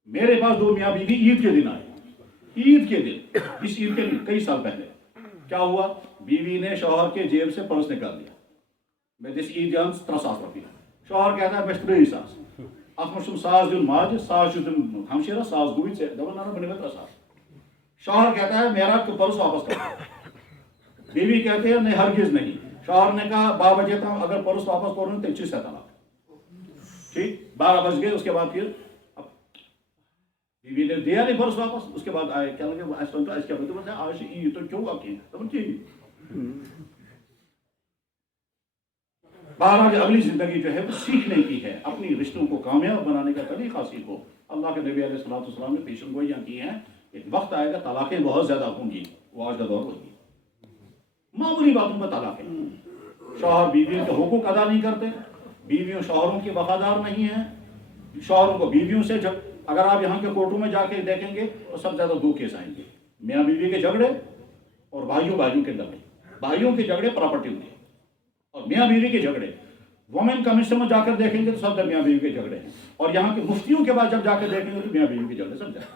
میرے پاس دو میاں بیوی عید کے دن آئے، عید کے دن، اس عید کے دن کئی سال پہلے کیا ہوا، بیوی نے شوہر کے جیب سے پرس نکال دیا، میں دس عید جان 3 ساس رۄپیہِ، شوہر کہتا ہے میں 2 ساس، اتھ منٛز چھُم ساس دیُن ماجہِ، ساس چھُس دیُن ہمشیرس، ساس گوٚوٕے ژےٚ، دپان نہ بہٕ نِمے 3 ساس۔ شوہر کہتا ہے میرا پرس واپس کرو، بیوی کہتے ہیں نہیں ہرگز نہیں۔ شوہر نے کہا 12 بجے تک اگر پرس واپس کرو تیل چھ طلاق، ٹھیک 12 بج گئے، اس کے بعد پھر بیوی نے دیا نہیں پرس واپس، اس کے بعد آئے کیا لگے اس ون تو اس کیا بولتے ہیں آج عید تو کیوں آپ کی تم کی بہرحال اگلی زندگی جو ہے وہ سیکھنے کی ہے، اپنی رشتوں کو کامیاب بنانے کا طریقہ سیکھو۔ اللہ کے نبی علیہ السلام نے پیشن گوئیاں کی ہیں، ایک وقت آئے گا طلاقیں بہت زیادہ ہوں گی، وہ آج کا دور ہوگی، معمولی باتوں پر طلاقیں، شوہر بیویوں کے حقوق ادا نہیں کرتے، بیویوں شوہروں کی وفادار نہیں ہیں، شوہروں کو بیویوں سے جب اگر آپ یہاں کے کورٹوں میں جا کے دیکھیں گے تو سب زیادہ 2 کیس آئیں گے، میاں بیوی کے جھگڑے اور بھائیوں کے لڑائی، بھائیوں کے جھگڑے پراپرٹی ہوتی ہے، اور میاں بیوی کے جھگڑے وومن کمیشن میں جا کر دیکھیں گے تو سب میاں بیوی کے جھگڑے ہیں، اور یہاں کے مفتیوں کے بعد جب جا کے دیکھیں گے تو میاں بیوی کے جھگڑے سب جائیں۔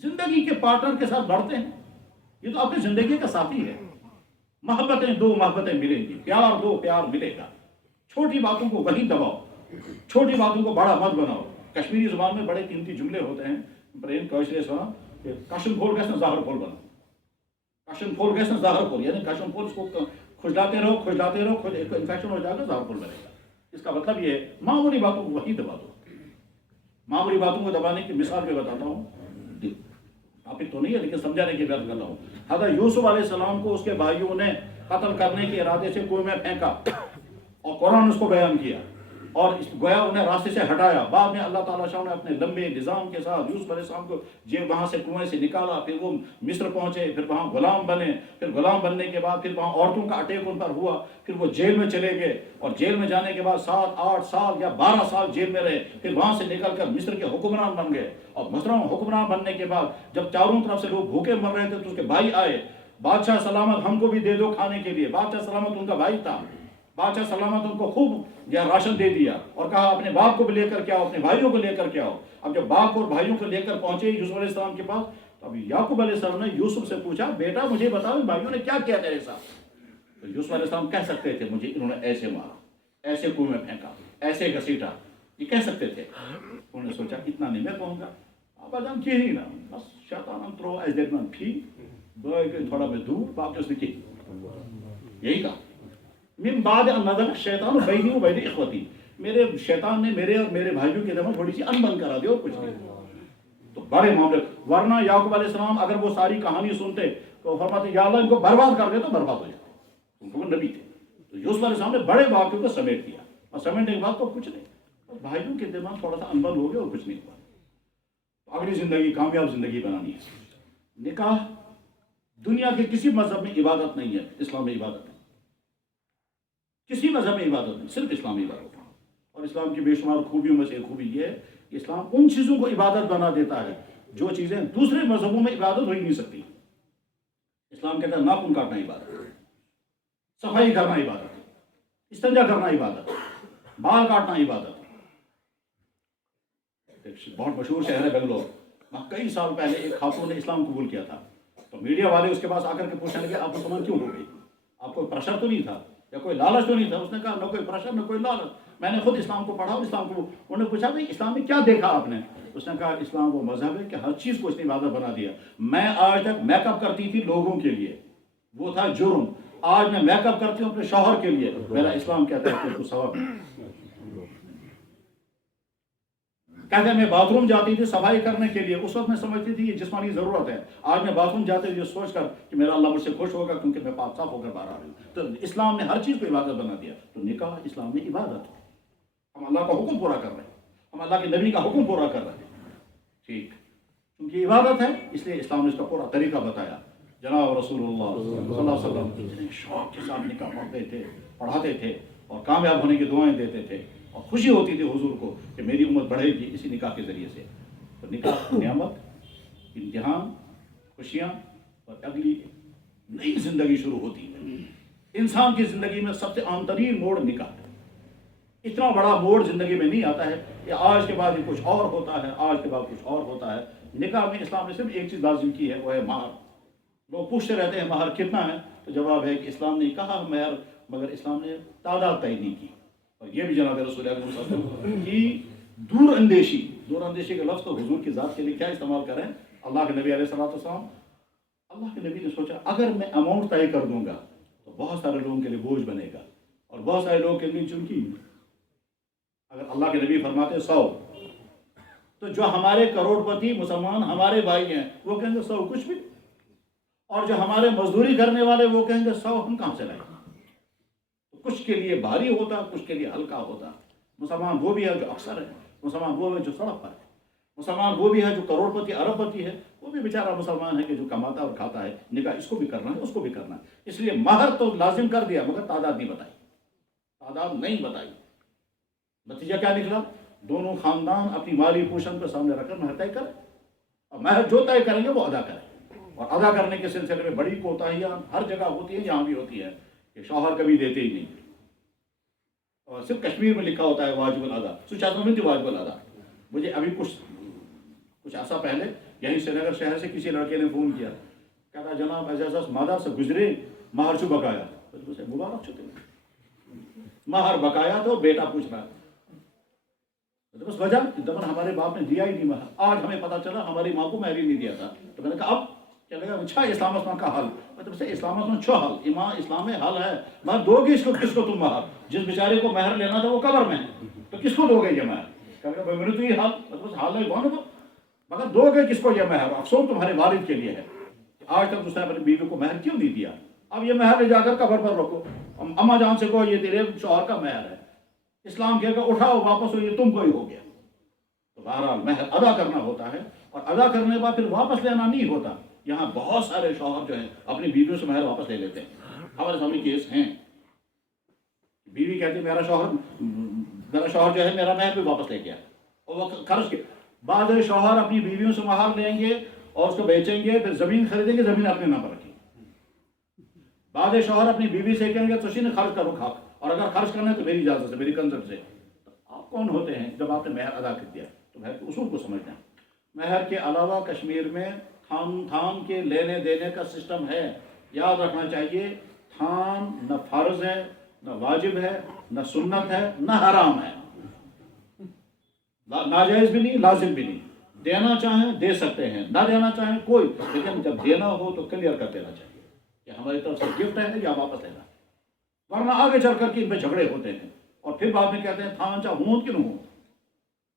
زندگی کے پارٹنر کے ساتھ بڑھتے ہیں، یہ تو اپنی زندگی کا ساتھی ہے، محبتیں دو محبتیں ملیں گی، پیار دو پیار ملے گا، چھوٹی باتوں کو وہیں دباؤ، چھوٹی باتوں کو بڑا مت بناؤ۔ کشمیری زبان میں بڑے قیمتی جملے ہوتے ہیں، برین کوشش کہ کشن پھول گژھِ نہٕ زہر پھول بناؤ، کشن پھول گژھِ نہٕ زہر پھول، یعنی کشن پھول اس کو کھجلاتے رہو انفیکشن ہو جائے گا، زہر پھول بنے گا۔ اس کا مطلب یہ ہے معمولی باتوں کو وہیں دبا دو۔ معمولی باتوں کو دبانے کی مثال میں بتاتا ہوں، ٹاپک تو نہیں ہے لیکن سمجھانے کی بات کر رہا ہوں۔ حضرت یوسف علیہ السلام کو اس کے بھائیوں نے قتل کرنے کے ارادے سے کنویں میں پھینکا، اور قرآن اس کو بیان کیا اور گویا انہیں راستے سے ہٹایا۔ بعد میں اللہ تعالیٰ شاہ نے اپنے لمبے نظام کے ساتھ یوسف علیہ السلام کو وہاں سے کنویں سے نکالا، پھر وہ مصر پہنچے، پھر وہاں غلام بنے، پھر غلام بننے کے بعد پھر وہاں عورتوں کا اٹیک ان پر ہوا، پھر وہ جیل میں چلے گئے، اور جیل میں جانے کے بعد 7 8 سال یا 12 سال جیل میں رہے، پھر وہاں سے نکل کر مصر کے حکمران بن گئے، اور محترم حکمران بننے کے بعد جب چاروں طرف سے لوگ بھوکے مر رہے تھے تو اس کے بھائی آئے، بادشاہ سلامت ہم کو بھی دے دو کھانے کے لیے۔ بادشاہ سلامت ان کا بھائی تھا، بادشاہ سلامت ان کو خوب راشن دے دیا اور کہا اپنے باپ کو بھی لے کر کے آؤ، اپنے بھائیوں کو لے کر کے آؤ۔ اب جب باپ اور بھائیوں کو لے کر پہنچے یوسف علیہ السلام کے پاس، تو اب یعقوب علیہ السلام نے یوسف سے پوچھا بیٹا مجھے بتاؤ بھائیوں نے کیا کیا تیرے ساتھ؟ تو یوسف علیہ السلام کہہ سکتے تھے مجھے انہوں نے ایسے مارا، ایسے کنویں میں پھینکا، ایسے گھسیٹا، یہ کہہ سکتے تھے۔ انہوں نے سوچا اتنا نہیں میں کہوں گا، اب ادم کہی نا بس شیطان ترو ایس دیکھنا پھی بھائی گئی تھوڑا میں دور، باقی اس نے کی یہی کہا من بعد ان نزغ الشیطان بینی و بین اخوتی، میرے شیطان نے میرے اور میرے بھائیوں کے درمیان تھوڑی سی انبن کرا دی اور کچھ نہیں۔ تو بڑے معاملے، ورنہ یعقوب علیہ السلام اگر وہ ساری کہانی سنتے تو فرماتے یا اللہ ان کو برباد کر دے تو برباد ہو جاتے، ان کو نبی تھے۔ تو یوسف علیہ السلام نے بڑے واقعوں کو سمیٹ دیا، اور سمیٹنے کے بعد تو کچھ نہیں، اور بھائیوں کے درمیان تھوڑا سا انبن ہو گیا اور کچھ نہیں ہوا۔ اگلی زندگی کامیاب زندگی بنانی ہے۔ نکاح دنیا کے کسی مذہب میں عبادت نہیں ہے، اسلام میں عبادت ہے، کسی مذہب میں عبادت نہیں، صرف اسلامی عبادت ہے۔ اور اسلام کی بے شمار خوبیوں میں سے ایک خوبی یہ ہے کہ اسلام ان چیزوں کو عبادت بنا دیتا ہے جو چیزیں دوسرے مذہبوں میں عبادت ہو ہی نہیں سکتی۔ اسلام کہتا ہے ناخن کاٹنا عبادت ہے، صفائی کرنا عبادت ہے، استنجا کرنا عبادت ہے، بال کاٹنا عبادت ہے۔ ایک بہت مشہور شہر ہے بنگلور، وہاں کئی سال پہلے ایک خاتون نے اسلام قبول کیا تھا، تو میڈیا والے اس کے پاس آ کر کے پوچھنے لگے آپ مسلمان کیوں ہو گئی؟ آپ کو پریشر تو نہیں تھا یا کوئی لالچ تو نہیں تھا؟ اس نے کہا نہ کوئی پریشر نہ کوئی لالچ، میں نے خود اسلام کو پڑھا اور اسلام کو۔ انہوں نے پوچھا بھائی اسلام میں کیا دیکھا آپ نے؟ اس نے کہا اسلام وہ مذہب ہے کہ ہر چیز کو اس نے عبادت بنا دیا۔ میں آج تک میک اپ کرتی تھی لوگوں کے لیے، وہ تھا جرم، آج میں میک اپ کرتی ہوں اپنے شوہر کے لیے، میرا اسلام کہتا ہے کہ اس کو ثواب ہے۔ کہتے ہیں میں باتھ روم جاتی تھی صفائی کرنے کے لیے، اس وقت میں سمجھتی تھی یہ جسمانی ضرورت ہے، آج میں باتھ روم جاتے یہ سوچ کر کہ میرا اللہ مجھ سے خوش ہوگا کیونکہ میں پاک صاف ہو کر باہر آ رہی ہوں۔ تو اسلام نے ہر چیز کو عبادت بنا دیا، تو نکاح اسلام میں عبادت ہے، ہم اللہ کا حکم پورا کر رہے ہیں، ہم اللہ کے نبی کا حکم پورا کر رہے ہیں، ٹھیک، کیونکہ عبادت ہے اس لیے اسلام نے اس کا پورا طریقہ بتایا۔ جناب رسول اللہ صلی اللہ علیہ وسلم اتنے شوق کے ساتھ نکاح پڑھتے تھے، پڑھاتے تھے، اور کامیاب ہونے کی دعائیں دیتے تھے اور خوشی ہوتی تھی حضور کو کہ میری امت بڑھے گی اسی نکاح کے ذریعے سے. تو نکاح نعمت، امتحان، خوشیاں اور اگلی نئی زندگی شروع ہوتی ہے. انسان کی زندگی میں سب سے اہم ترین موڑ نکاح ہے. اتنا بڑا موڑ زندگی میں نہیں آتا ہے کہ آج کے بعد یہ کچھ اور ہوتا ہے، آج کے بعد کچھ اور ہوتا ہے. نکاح میں اسلام نے صرف ایک چیز لازم کی ہے، وہ ہے مہر. لوگ پوچھتے رہتے ہیں مہر کتنا ہے، تو جواب ہے کہ اسلام نے کہا مہر، مگر اسلام نے تعداد طے نہیں کی. اور یہ بھی جناب رسول اکرم صلی اللہ علیہ وسلم کی دور اندیشی کا لفظ تو حضور کی ذات کے لیے کیا استعمال کریں. اللہ کے نبی علیہ السلام، اللہ کے نبی نے سوچا اگر میں اماؤنٹ طے کر دوں گا تو بہت سارے لوگوں کے لیے بوجھ بنے گا اور بہت سارے لوگوں کے لیے چونکی. اگر اللہ کے نبی فرماتے 100، تو جو ہمارے کروڑ پتی مسلمان ہمارے بھائی ہیں وہ کہیں گے 100 کچھ بھی، اور جو ہمارے مزدوری کرنے والے وہ کہیں گے 100 ہم کہاں سے لائیں. کچھ کے لیے بھاری ہوتا، کچھ کے لیے ہلکا ہوتا. مسلمان وہ بھی ہے جو اکثر ہے، مسلمان وہ ہے جو سڑک پر ہے، مسلمان وہ بھی ہے جو کروڑ پتی ارب پتی ہے، وہ بھی بیچارہ مسلمان ہے کہ جو کماتا اور کھاتا ہے. نکاح اس کو بھی کرنا ہے، اس کو بھی کرنا ہے. اس لیے مہر تو لازم کر دیا مگر تعداد نہیں بتائی. نتیجہ کیا نکلا؟ دونوں خاندان اپنی مالی پوشن کو سامنے رکھ کر مہر طے کریں، اور مہر جو طے کریں گے وہ ادا کریں. اور ادا کرنے کے سلسلے میں بڑی کوتاہیاں ہر جگہ ہوتی ہیں، یہاں بھی ہوتی ہے کہ شوہر کبھی دیتے ہی نہیں. اور صرف کشمیر میں لکھا ہوتا ہے واجب الادا، سوچاتا میں واجب الادا. مجھے ابھی کچھ عرصہ پہلے یہیں سری نگر شہر سے کسی لڑکے نے فون کیا، کہتا جناب اعزاز مادہ سے گزرے مہر چو بقایا. مبارک چھتے مہر بقایا تو بیٹا پوچھ رہا ہے. بس وجہ دمن ہمارے باپ نے دیا ہی نہیں مہر. آج ہمیں پتا چلا ہماری ماں کو مہر ہی نہیں دیا تھا. تو میں نے کہا اب کیا لگا اچھا اسلام اسلام کا حل، مطلب سے اسلام اسلام چھو حل ایمان اسلام میں حل ہے. مگر دو گے کس کو تم مہر؟ جس بیچارے کو مہر لینا تھا وہ قبر میں ہے، تو کس کو دو گے یہ مہر؟ کہ میں نے تو یہ حال مطلب حال ہے کون ہے، مگر دو گے کس کو یہ مہر؟ افسوس تمہارے والد کے لیے ہے کہ آج تک اس نے اپنی بیوی کو مہر کیوں نہیں دیا. اب یہ مہر لے جا کر قبر پر رکھو، اماں جان سے کہو یہ تیرے شوہر کا مہر ہے. اسلام کہے گا اٹھاؤ واپس ہو، یہ تم کو ہی ہو گیا. تو بہرحال مہر ادا کرنا ہوتا ہے، اور ادا کرنے کے بعد پھر واپس لینا نہیں ہوتا. یہاں بہت سارے شوہر جو ہیں اپنی بیویوں سے مہر واپس لے لیتے ہیں. ہمارے سامنے کیس ہیں، بیوی کہتی ہے میرا شوہر جو ہے میرا مہر بھی واپس لے گیا، اور وہ خرچ کے بعد شوہر اپنی بیویوں سے مہر لیں گے اور اس کو بیچیں گے، پھر زمین خریدیں گے، زمین اپنے نام پر رکھیں گے. بعد شوہر اپنی بیوی سے کہیں گے تو نے خرچ کرو کھا، اور اگر خرچ کرنا ہے تو میری اجازت سے، میری کنسرٹ سے. تو آپ کون ہوتے ہیں جب آپ نے مہر ادا کر دیا؟ تو مہر کے اصول کو سمجھنا ہے. مہر کے علاوہ کشمیر میں تھان کے لینے دینے کا سسٹم ہے. یاد رکھنا چاہیے تھان نہ فرض ہے، نہ واجب ہے، نہ سنت ہے، نہ حرام ہے. ناجائز بھی نہیں، لازم بھی نہیں. دینا چاہیں دے سکتے ہیں، نہ دینا چاہیں کوئی، لیکن جب دینا ہو تو کلیئر کر دینا چاہیے کہ ہماری طرف سے گفٹ ہے یا واپس لینا. ورنہ آگے چل کر کے ان میں جھگڑے ہوتے ہیں اور پھر بعد میں کہتے ہیں تھان چاہ ہوں کہ نہ ہوں،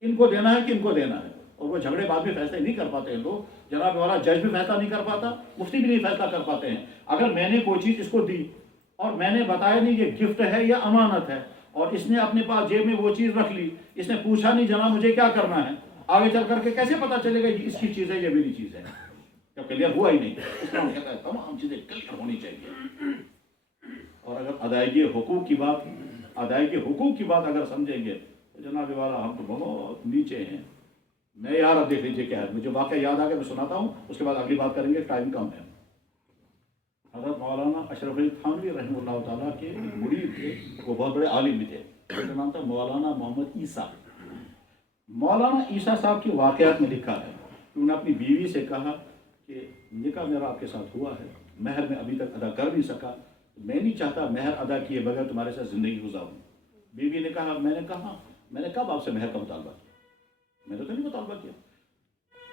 ان کو دینا ہے کہ ان کو دینا ہے. اور وہ جھگڑے بعد میں فیصلے نہیں کر پاتے ہیں لوگ. جناب والا جج بھی فیصلہ نہیں کر پاتا، مفتی بھی نہیں فیصلہ کر پاتے ہیں. اگر میں نے کوئی چیز اس کو دی اور میں نے بتایا نہیں یہ گفٹ ہے یا امانت ہے، اور اس نے اپنے پاس جیب میں وہ چیز رکھ لی، اس نے پوچھا نہیں جناب مجھے کیا کرنا ہے، آگے چل کر کے کیسے پتا چلے گا یہ اس کی چیز ہے یا میری چیز ہے؟ جب کلیئر ہوا ہی نہیں. اسلام کہتا ہے تمام چیزیں کلیئر ہونی چاہیے. اور اگر ادائیگی حقوق کی بات اگر سمجھیں گے تو جناب والا ہم تو بہت نیچے ہیں. میں یار اب دیکھ لیجیے کیا ہے، مجھے واقعہ یاد آ گیا، میں سناتا ہوں، اس کے بعد اگلی بات کریں گے، ٹائم کم ہے. حضرت مولانا اشرف علی تھانوی رحمہ اللہ تعالیٰ کے ایک مرید تھے، وہ بہت بڑے عالم بھی تھے. ان کا نام تھا مولانا محمد عیسیٰ. مولانا عیسیٰ صاحب کے واقعات میں لکھا ہے کہ انہوں نے اپنی بیوی سے کہا کہ نکاح میرا آپ کے ساتھ ہوا ہے، مہر میں ابھی تک ادا کر نہیں سکا، میں نہیں چاہتا مہر ادا کیے بغیر تمہارے ساتھ زندگی گزاروں. بیوی نے کہا میں نے کب آپ سے مہر کا مطالبہ کیا؟ میں نے تو نہیں مطالبہ کیا.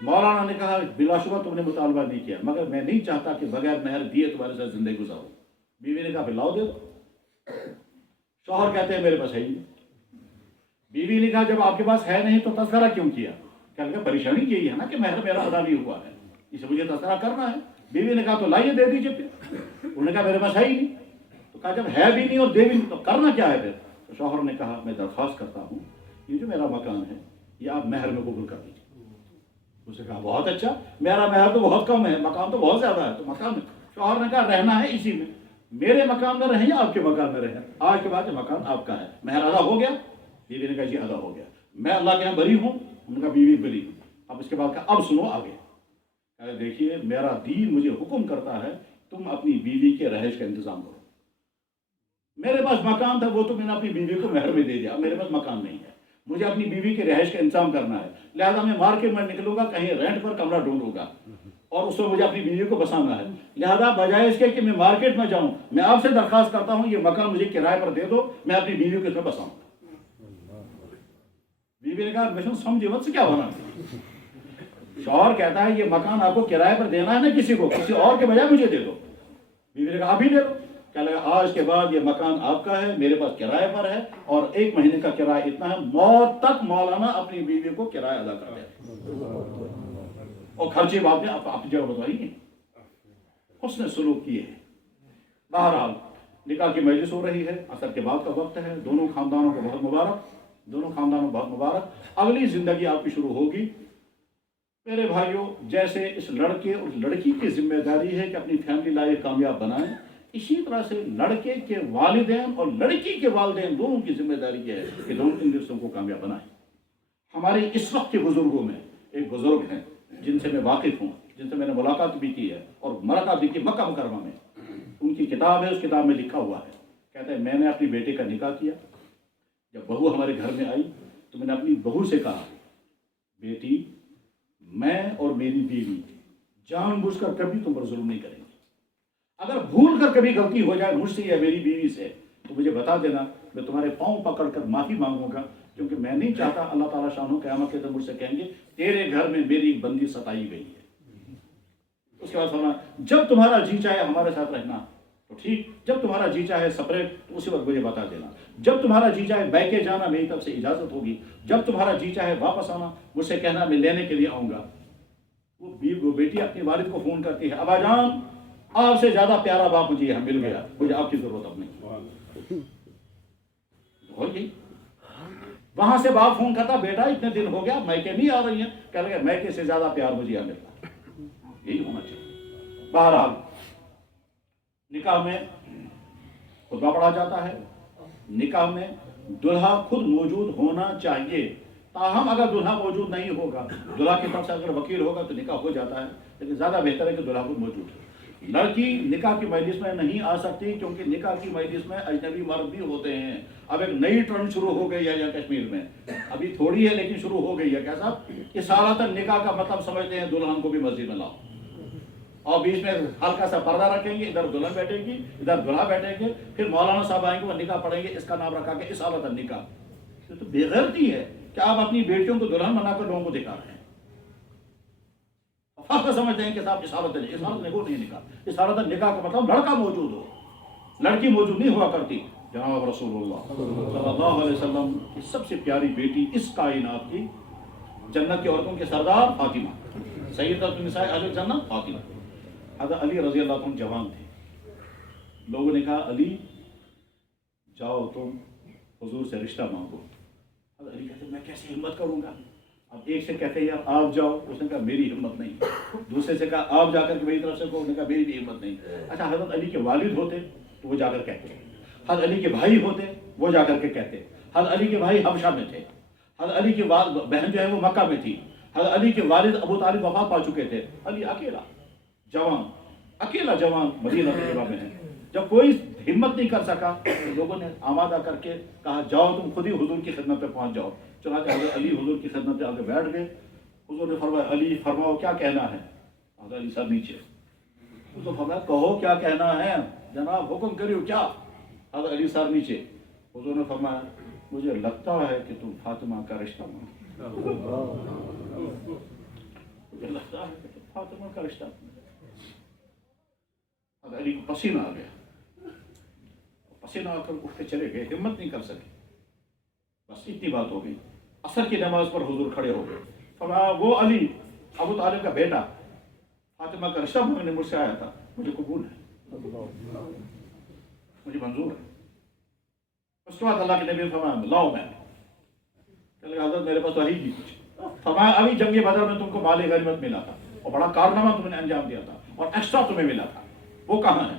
مولانا نے کہا بلا شبہ تم نے مطالبہ نہیں کیا، مگر میں نہیں چاہتا کہ بغیر مہر دیے تمہارے ساتھ زندگی گزاروں. بیوی نے کہا پھر لاؤ دے دو. شوہر کہتے ہیں میرے پاس ہے ہی نہیں. بیوی نے کہا جب آپ کے پاس ہے نہیں تو تذکرہ کیوں کیا؟ کہنے لگا پریشانی یہی ہے نا کہ مہر میرا ادا نہیں ہوا ہے، اسے مجھے تذکرہ کرنا ہے. بیوی نے کہا تو لائیے دے دیجیے. پھر انہوں نے کہا میرے پاس ہے ہی نہیں. تو کہا جب ہے بھی نہیں اور دے بھی نہیں تو کرنا کیا ہے پھر؟ تو شوہر نے کہا میں درخواست کرتا ہوں یہ جو میرا مکان ہے یہ آپ مہر میں قبول کر دیجیے. اسے کہا بہت اچھا، میرا مہر تو بہت کم ہے، مکان تو بہت زیادہ ہے، تو مکان میں. شوہر نے کہا رہنا ہے اسی میں. میرے مکان میں رہیں یا آپ کے مکان میں رہیں، آج کے بعد یہ مکان آپ کا ہے۔ مہر ادا ہو گیا؟ بیوی نے کہا جی ادا ہو گیا۔ میں اللہ کے یہاں بری ہوں، ان کا بیوی بری۔ اب اس کے بعد کہا اب سنو آگے۔ کہا دیکھیے میرا دین مجھے حکم کرتا ہے تم اپنی بیوی کے رہائش کا انتظام کرو۔ میرے پاس مکان تھا وہ تو میں نے اپنی بیوی کو مہر میں دے دیا، اب میرے پاس مکان نہیں ہے، مجھے اپنی بیوی کے رہائش کا انتظام کرنا ہے، لہذا میں مارکیٹ میں نکلوں گا، کہیں رینٹ پر کمرہ ڈھونڈوں گا اور اس میں مجھے اپنی بیوی کو بسانا ہے۔ لہذا بجائے اس کے کہ میں مارکیٹ میں جاؤں، میں آپ سے درخواست کرتا ہوں یہ مکان مجھے کرائے پر دے دو، میں اپنی بیوی کو اس میں بساؤں۔ بیوی نے کہا میں سمجھے مت سے کیا ہونا۔ شوہر کہتا ہے یہ مکان آپ کو کرائے پر دینا ہے نا کسی کو، کسی اور کے بجائے مجھے دے دو۔ بیوی نے کہا آپ ہی دے دو۔ کہنے لگا آج کے بعد یہ مکان آپ کا ہے، میرے پاس کرائے پر ہے، اور 1 مہینے کا کرایہ اتنا ہے، موت تک مولانا اپنی بیوی کو کرایہ ادا کر دے، اور خرچے بعد میں اپنی جگہ بتائیے۔ اس نے سلوک کیے ہیں۔ بہرحال نکاح کی مجلس ہو رہی ہے، عصر کے بعد کا وقت ہے، دونوں خاندانوں کو بہت مبارک، دونوں خاندانوں کو بہت مبارک۔ اگلی زندگی آپ کی شروع ہوگی۔ میرے بھائیوں، جیسے اس لڑکے اور لڑکی کی ذمہ داری ہے کہ اپنی فیملی لائف کامیاب بنائیں، اسی طرح سے لڑکے کے والدین اور لڑکی کے والدین دونوں کی ذمہ داری یہ ہے کہ دونوں ان رشتوں کو کامیاب بنائیں۔ ہمارے اس وقت کے بزرگوں میں ایک بزرگ ہیں جن سے میں واقف ہوں، جن سے میں نے ملاقات بھی کی ہے اور ملاقات بھی کی مکہ مکرمہ میں۔ ان کی کتاب ہے، اس کتاب میں لکھا ہوا ہے، کہتے ہیں میں نے اپنی بیٹے کا نکاح کیا، جب بہو ہمارے گھر میں آئی تو میں نے اپنی بہو سے کہا بیٹی میں اور میری بیوی جان بوجھ کر کبھی تم پر ظلم نہیں کریں گے، اگر بھول کر کبھی غلطی ہو جائے مجھ سے یا میری بیوی سے تو مجھے بتا دینا، میں تمہارے پاؤں پکڑ کر معافی مانگوں گا، کیونکہ میں نہیں چاہتا اللہ تعالیٰ شانہ قیامت کے دن مجھ سے کہیں گے تیرے گھر میں میری ایک بندی ستائی گئی ہے۔ اس کے بعد فرمایا جب تمہارا جی چاہے ہمارے ساتھ رہنا تو ٹھیک، جب تمہارا جی چاہے سپریٹ تو اسی وقت مجھے بتا دینا، جب تمہارا جی چاہے بیکے جانا میری طرف سے اجازت ہوگی، جب تمہارا جی چاہے واپس آنا مجھ سے کہنا میں لینے کے لیے آؤں گا۔ وہ بیٹی اپنے والد کو فون کرتی ہے ابا جان آپ سے زیادہ پیارا باپ مجھے یہاں مل گیا، مجھے آپ کی ضرورت اب نہیں۔ گئی وہاں سے باپ فون کرتا بیٹا اتنے دن ہو گیا میکے نہیں آ رہی ہیں، کہہ لگا میکے سے زیادہ پیار مجھے یہاں ملتا، یہی ہونا چاہیے۔ بہرحال نکاح میں خطبہ پڑھا جاتا ہے، نکاح میں دلہا خود موجود ہونا چاہیے، تاہم اگر دلہا موجود نہیں ہوگا، دلہا کی طرف سے اگر وکیل ہوگا تو نکاح ہو جاتا ہے، لیکن زیادہ بہتر ہے کہ دلہا خود موجود ہو۔ لڑکی نکاح کی مجلس میں نہیں آ سکتی کیونکہ نکاح کی مجلس میں اجنبی مرد بھی ہوتے ہیں۔ اب ایک نئی ٹرن شروع ہو گئی ہے یہاں کشمیر میں، ابھی تھوڑی ہے لیکن شروع ہو گئی ہے۔ کیا صاحب اصالتاً نکاح کا مطلب سمجھتے ہیں دلہن کو بھی مسجد میں لاؤ اور بیچ میں ہلکا سا پردہ رکھیں گے، ادھر دلہن بیٹھے گی ادھر دلہا بیٹھیں گے، پھر مولانا صاحب آئیں گے وہ نکاح پڑھیں گے، اس کا نام رکھا کہ اصالتاً نکاح۔ یہ تو بے غیرتی ہے کہ آپ اپنی بیٹیوں کو دلہن بنا کر لوگوں کو دکھا رہے ہیں۔ فخر سمجھتے ہیں کہ صاحب اصالتاً نہیں نکاح، اصالتاً نکاح کا مطلب لڑکا موجود ہو، لڑکی موجود نہیں ہوا کرتی۔ جناب رسول اللہ صلی اللہ علیہ وسلم کی سب سے پیاری بیٹی اس کائنات کی، جنت کی عورتوں کے سردار فاطمہ، سیدۃ النساء اہل الجنہ فاطمہ۔ حضرت علی رضی اللہ عنہ جوان تھے، لوگوں نے کہا علی جاؤ تم حضور سے رشتہ مانگو۔ حضرت علی کہتے میں کیسے ہمت کروں گا؟ اب ایک سے کہتے یار آپ جاؤ، اس نے کہا میری ہمت نہیں، دوسرے سے کہا آپ جا کر کے میری طرف سے کہو، اس نے کہا میری بھی ہمت نہیں۔ اچھا حضرت علی کے والد ہوتے تو وہ جا کر کہتے، حضرت علی کے بھائی ہوتے وہ جا کر کے کہتے، حضرت علی کے بھائی حبشہ میں تھے، حضرت علی کی بہن جو ہے وہ مکہ میں تھی، حضرت علی کے والد ابو طالب وفات پا چکے تھے، علی اکیلا جوان مدینہ طیبہ میں ہے۔ جب کوئی ہمت نہیں کر سکا تو لوگوں نے آمادہ کر کے کہا جاؤ تم خود ہی حضور کی خدمت پہ پہنچ جاؤ۔ چنانچہ حضرت علی حضور کی خدمت پہ آگے بیٹھ گئے، حضور نے فرمایا علی فرماؤ کیا کہنا ہے؟ حضرت علی سر نیچے، حضور نے فرمایا کہو کیا کہنا ہے جناب، حکم کریو کیا؟ حضرت علی سر نیچے، حضور نے فرمایا مجھے لگتا ہے کہ تم فاطمہ کا رشتہ مانگو، مجھے لگتا ہے کہ تم فاطمہ کا رشتہ مانگو۔ حضرت علی کو پسینہ آ گیا، پسینہ آ کر اٹھ کے چلے گئے، ہمت نہیں کر سکے، بس اتنی بات ہو گئی۔ عصر کی نماز پر حضور کھڑے ہو گئے، فرمایا وہ علی ابو طالب کا بیٹا فاطمہ کا رشتہ مانگنے مجھ سے آیا تھا، مجھے قبول ہے، مجھے منظور ہے۔ اس کے بعد اللہ کے نبی نے فرمایا لاؤ میں، کہ حضرت میرے پاس وحی کی کچھ، فرمایا ابھی جنگ بدر میں تم کو مال غنیمت ملا تھا اور بڑا کارنامہ تم نے انجام دیا تھا اور ایکسٹرا تمہیں ملا تھا، وہ کہاں ہے؟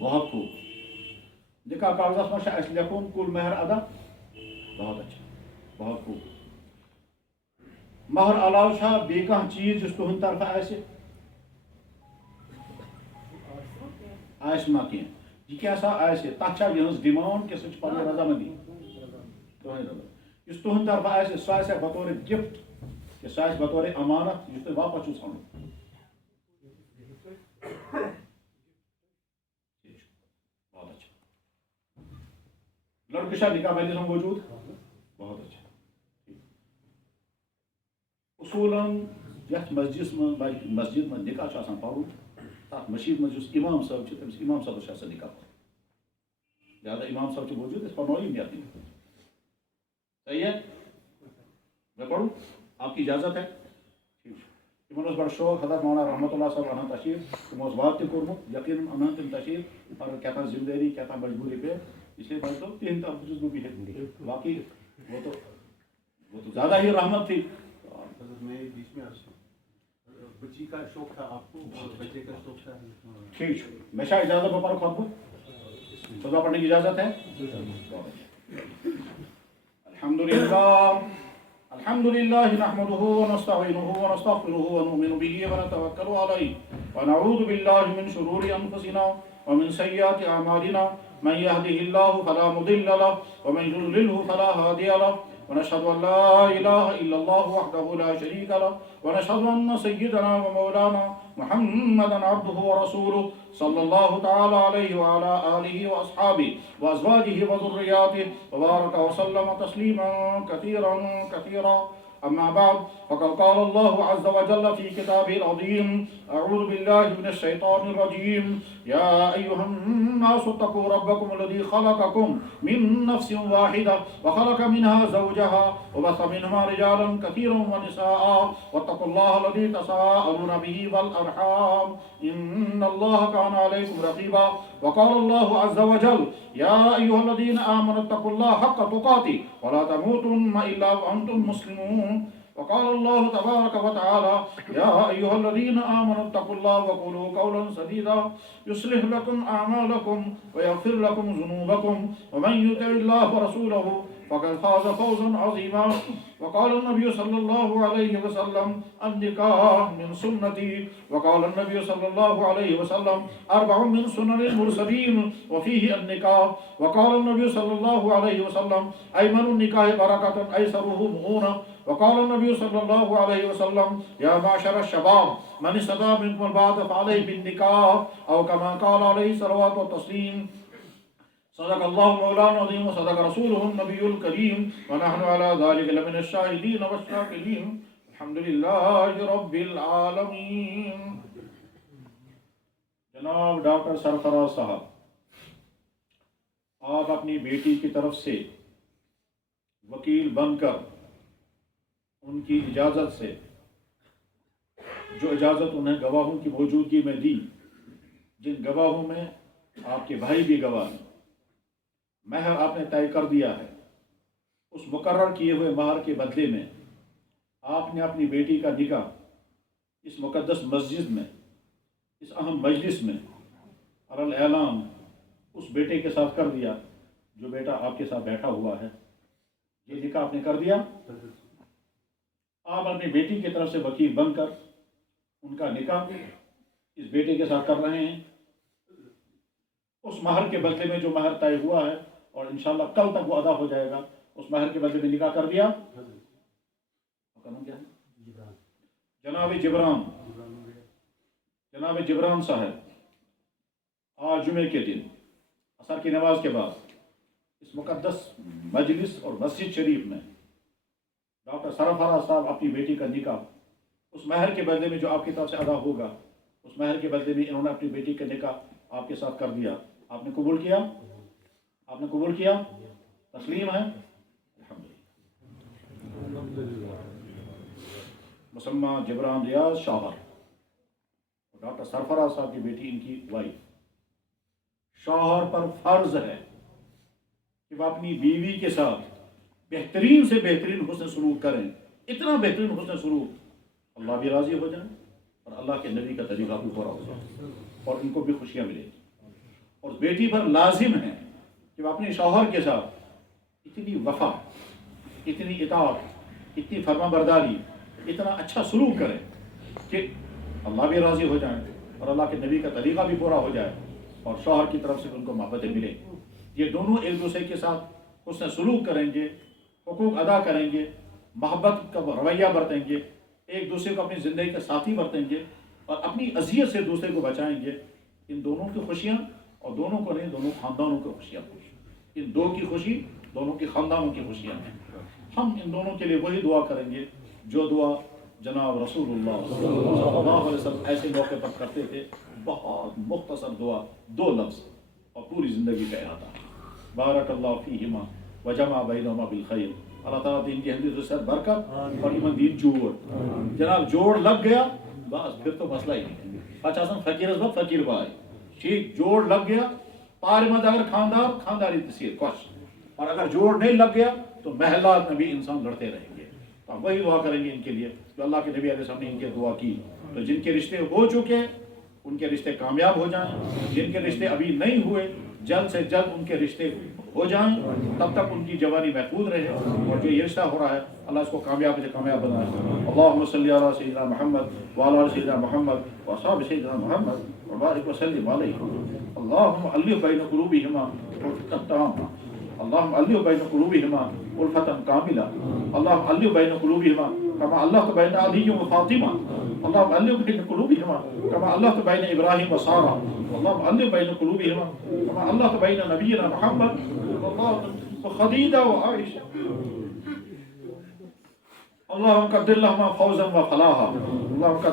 بہت خوب نکاح کاغذس مجھ اس لکھن کل مہر ادا بہت اچھا بہت خوب مہر علاوہ چھا بیٚیہِ کانٛہہ چیٖز یُس تُہنٛدِ طرفہٕ آسہِ ما کینٛہہ یہِ کیٛاہ سا آسہِ تتھ چھا یِہٕنٛز ڈِمانٛڈ کہِ سُہ چھِ پنٕنۍ رضامندی تُہٕنٛدِ رضا یُس تُہنٛدِ طرفہٕ آسہِ سُہ آسیا بطور گفٹ کہ سُہ آسہِ بطور امانت یُس تُہۍ واپس چھُو ژھانڈُن بہت اچھا لڑکہٕ چھا نکاح مجلس میں موجود بہت اچھا اصولاً یتھ مسجد میں نکاح چھُ آسان پرُن تتھ مسجد میں یُس امام صٲب چھُ تٔمِس امام صٲبس چھُ آسان نکاح پرُن لہذا امام صٲب چھُ موجود أسۍ پرناوو یِم یتھ نکاح صحیح ہے میں پڑھوں آپ کی اجازت ہے تمن اوس بڑا شوق حضرت مولانا رحمۃ اللہ صاحب انان تشریف تمو اوس وعدٕ تہِ کوٚرمُت یقیناً انان تِم تشریف مگر کیٛاہ ذمہ دٲری کیٛاہ مجبوری پہ اس لیے بھائی صاحب تہندِ طرفہٕ چھُس بہٕ بِہِتھ باقی وہ تو زیادہ ہی رحمت تھی میں بیچ میں بچی کا شوق تھا آپ کو اور بچے کا شوق تھا ٹھیک میں شاید اجازت بپر خطبہ خطبہ پڑھنے کی اجازت ہے الحمد لله نحمده ونستعينه ونستغفره ونؤمن به ونتوكل عليه ونعوذ بالله من شرور انفسنا ومن سيئات اعمالنا من يهده الله فلا مضل له ومن يضلل فلا هادي له ونشهد ان لا اله الا الله وحده لا شريك له ونشهد ان سيدنا ومولانا محمدا عبده ورسوله صلى الله تعالى عليه وعلى آله وأصحابه وأزواجه وذرياته وبارك وسلم تسليما كثيرا كثيرا أما بعد فقد قال الله عز وجل في كتابه العظيم أعوذ بالله من الشيطان الرجيم يا أيها الناس اتقوا ربكم الذي خلقكم من نفس واحدة وخلق منها زوجها وبث منهما رجالا كثيرا ونساء واتقوا الله الذي تساءلون به والأرحام إن الله كان عليكم رقيبا وقال الله عز وجل يا أيها الذين آمنوا اتقوا الله حق تقاته ولا تموتن إلا وأنتم مسلمون وقال الله تبارك وتعالى يا أيها الذين آمنوا اتقوا الله وقولوا قولا سديدا يصلح لكم أعمالكم ويغفر لكم ذنوبكم ومن يطع الله ورسوله فقد فاز فوزا عظيما وقال النبي صلى الله عليه وسلم النكاح من سنتي وقال النبي صلى الله عليه وسلم 4 من سنن المرسلين وفيه النكاح وقال النبي صلى الله عليه وسلم أيمن النكاح بركة أيسره مؤونة وقال النبي صلى الله عليه وسلم يا معشر الشباب من استطاع منكم الباءة فعليه بالنكاح أو كما قال عليه الصلاة والتسليم صدق الله مولانا العظيم وصدق رسوله النبي الكريم ونحن على ذلك لمن الشاهدين والشاكرين الحمد لله رب العالمين. جناب ڈاکٹر سرفراز صاحب آپ اپنی بیٹی کی طرف سے وکیل بن کر ان کی اجازت سے جو اجازت انہیں گواہوں کی موجودگی میں دی جن گواہوں میں آپ کے بھائی بھی گواہ ہیں مہر آپ نے طے کر دیا ہے اس مقرر کیے ہوئے مہر کے بدلے میں آپ نے اپنی بیٹی کا نکاح اس مقدس مسجد میں اس اہم مجلس میں اعلان اس بیٹے کے ساتھ کر دیا جو بیٹا آپ کے ساتھ بیٹھا ہوا ہے. یہ نکاح آپ نے کر دیا. آپ اپنی بیٹی کی طرف سے وکیل بن کر ان کا نکاح اس بیٹے کے ساتھ کر رہے ہیں. اس مہر کے بدلے میں جو مہر طے ہوا ہے اور انشاءاللہ کل تک وہ ادا ہو جائے گا اس مہر کے بدلے میں نکاح کر دیا. جناب جبران صاحب آج جمعے کے دن عصر کی نماز کے بعد اس مقدس مجلس اور مسجد شریف میں ڈاکٹر سرفراز صاحب اپنی بیٹی کا نکاح اس مہر کے بدلے میں جو آپ کی طرف سے ادا ہوگا اس مہر کے بدلے میں انہوں نے اپنی بیٹی کا نکاح آپ کے ساتھ کر دیا. آپ نے قبول کیا؟ آپ نے قبول کیا؟ تسلیم ہے؟ الحمدللہ. مسمہ جبران ریاض شوہر ڈاکٹر سرفراز صاحب کی بیٹی ان کی وائف. شوہر پر فرض ہے کہ وہ اپنی بیوی کے ساتھ بہترین سے بہترین حسن سلوک کریں. اتنا بہترین حسن سلوک اللہ بھی راضی ہو جائیں اور اللہ کے نبی کا طریقہ بھی پورا ہو جائے اور ان کو بھی خوشیاں ملیں. اور بیٹی پر لازم ہے کہ وہ اپنے شوہر کے ساتھ اتنی وفا، اتنی اطاعت، اتنی فرما برداری، اتنا اچھا سلوک کرے کہ اللہ بھی راضی ہو جائیں اور اللہ کے نبی کا طریقہ بھی پورا ہو جائے اور شوہر کی طرف سے ان کو محبتیں ملیں۔ یہ دونوں ایک دوسرے کے ساتھ حسن سلوک کریں گے، حقوق ادا کریں گے، محبت کا رویہ برتیں گے، ایک دوسرے کو اپنی زندگی کا ساتھی برتیں گے اور اپنی اذیت سے دوسرے کو بچائیں گے۔ ان دونوں کی خوشیاں، اور دونوں کو نہیں، دونوں خاندانوں کی خوشیاں، ان دو کی خوشی دونوں کی خاندانوں کی خوشیاں ہیں۔ ہم ان دونوں کے لیے وہی دعا کریں گے جو دعا جناب رسول اللہ صلی اللہ علیہ وسلم ایسے موقع پر کرتے تھے۔ بہت مختصر دعا، 2 لفظ اور پوری زندگی کا احاطہ۔ بارک اللہ فیہما وجمع بینہما بالخیر۔ اللہ تعالیٰ دین کی حدیث سے برکت اور ایمان دین جوڑ۔ جناب جوڑ لگ گیا بس پھر تو مسئلہ ہی نہیں ہے۔ اچھا سن فقیر اس وقت فقیر بھائی ٹھیک، جوڑ لگ گیا پار مند اگر خاندار خانداری تصیر کوش، اور اگر جوڑ نہیں لگ گیا تو محلات میں بھی انسان لڑتے رہیں گے۔ تو ہم وہی دعا کریں گے ان کے لیے جو اللہ کے نبی علیہ السلام نے ان کے دعا کی۔ تو جن کے رشتے ہو چکے ان کے رشتے کامیاب ہو جائیں، جن کے رشتے ابھی نہیں ہوئے جلد سے جلد ان کے رشتے ہو جائیں، تب تک ان کی جوانی محفوظ رہے، اور جو یہ رشتہ ہو رہا ہے اللہ اس کو کامیاب سے کامیاب بنائے۔ اللہم صلی علی سیدنا محمد وعلی آل سیدنا محمد واصحاب سیدنا محمد وبارک وسلم علیہ۔ اللہم الف بین قلوبہما الفتۃ تامہ، اللہم الف بین قلوبہما الفتۃ کاملہ، اللہم الف بین قلوبہما کما الفت بین علی و فاطمہ، اللہم الف بین قلوبہما کما الفت بین ابراہیم و سارہ، اللہم الف بین قلوبہما کما الفت بین نبینا محمد و خدیجہ و عائشہ، اللہم قدر لہما فوزا و فلاحا، اللہم قدر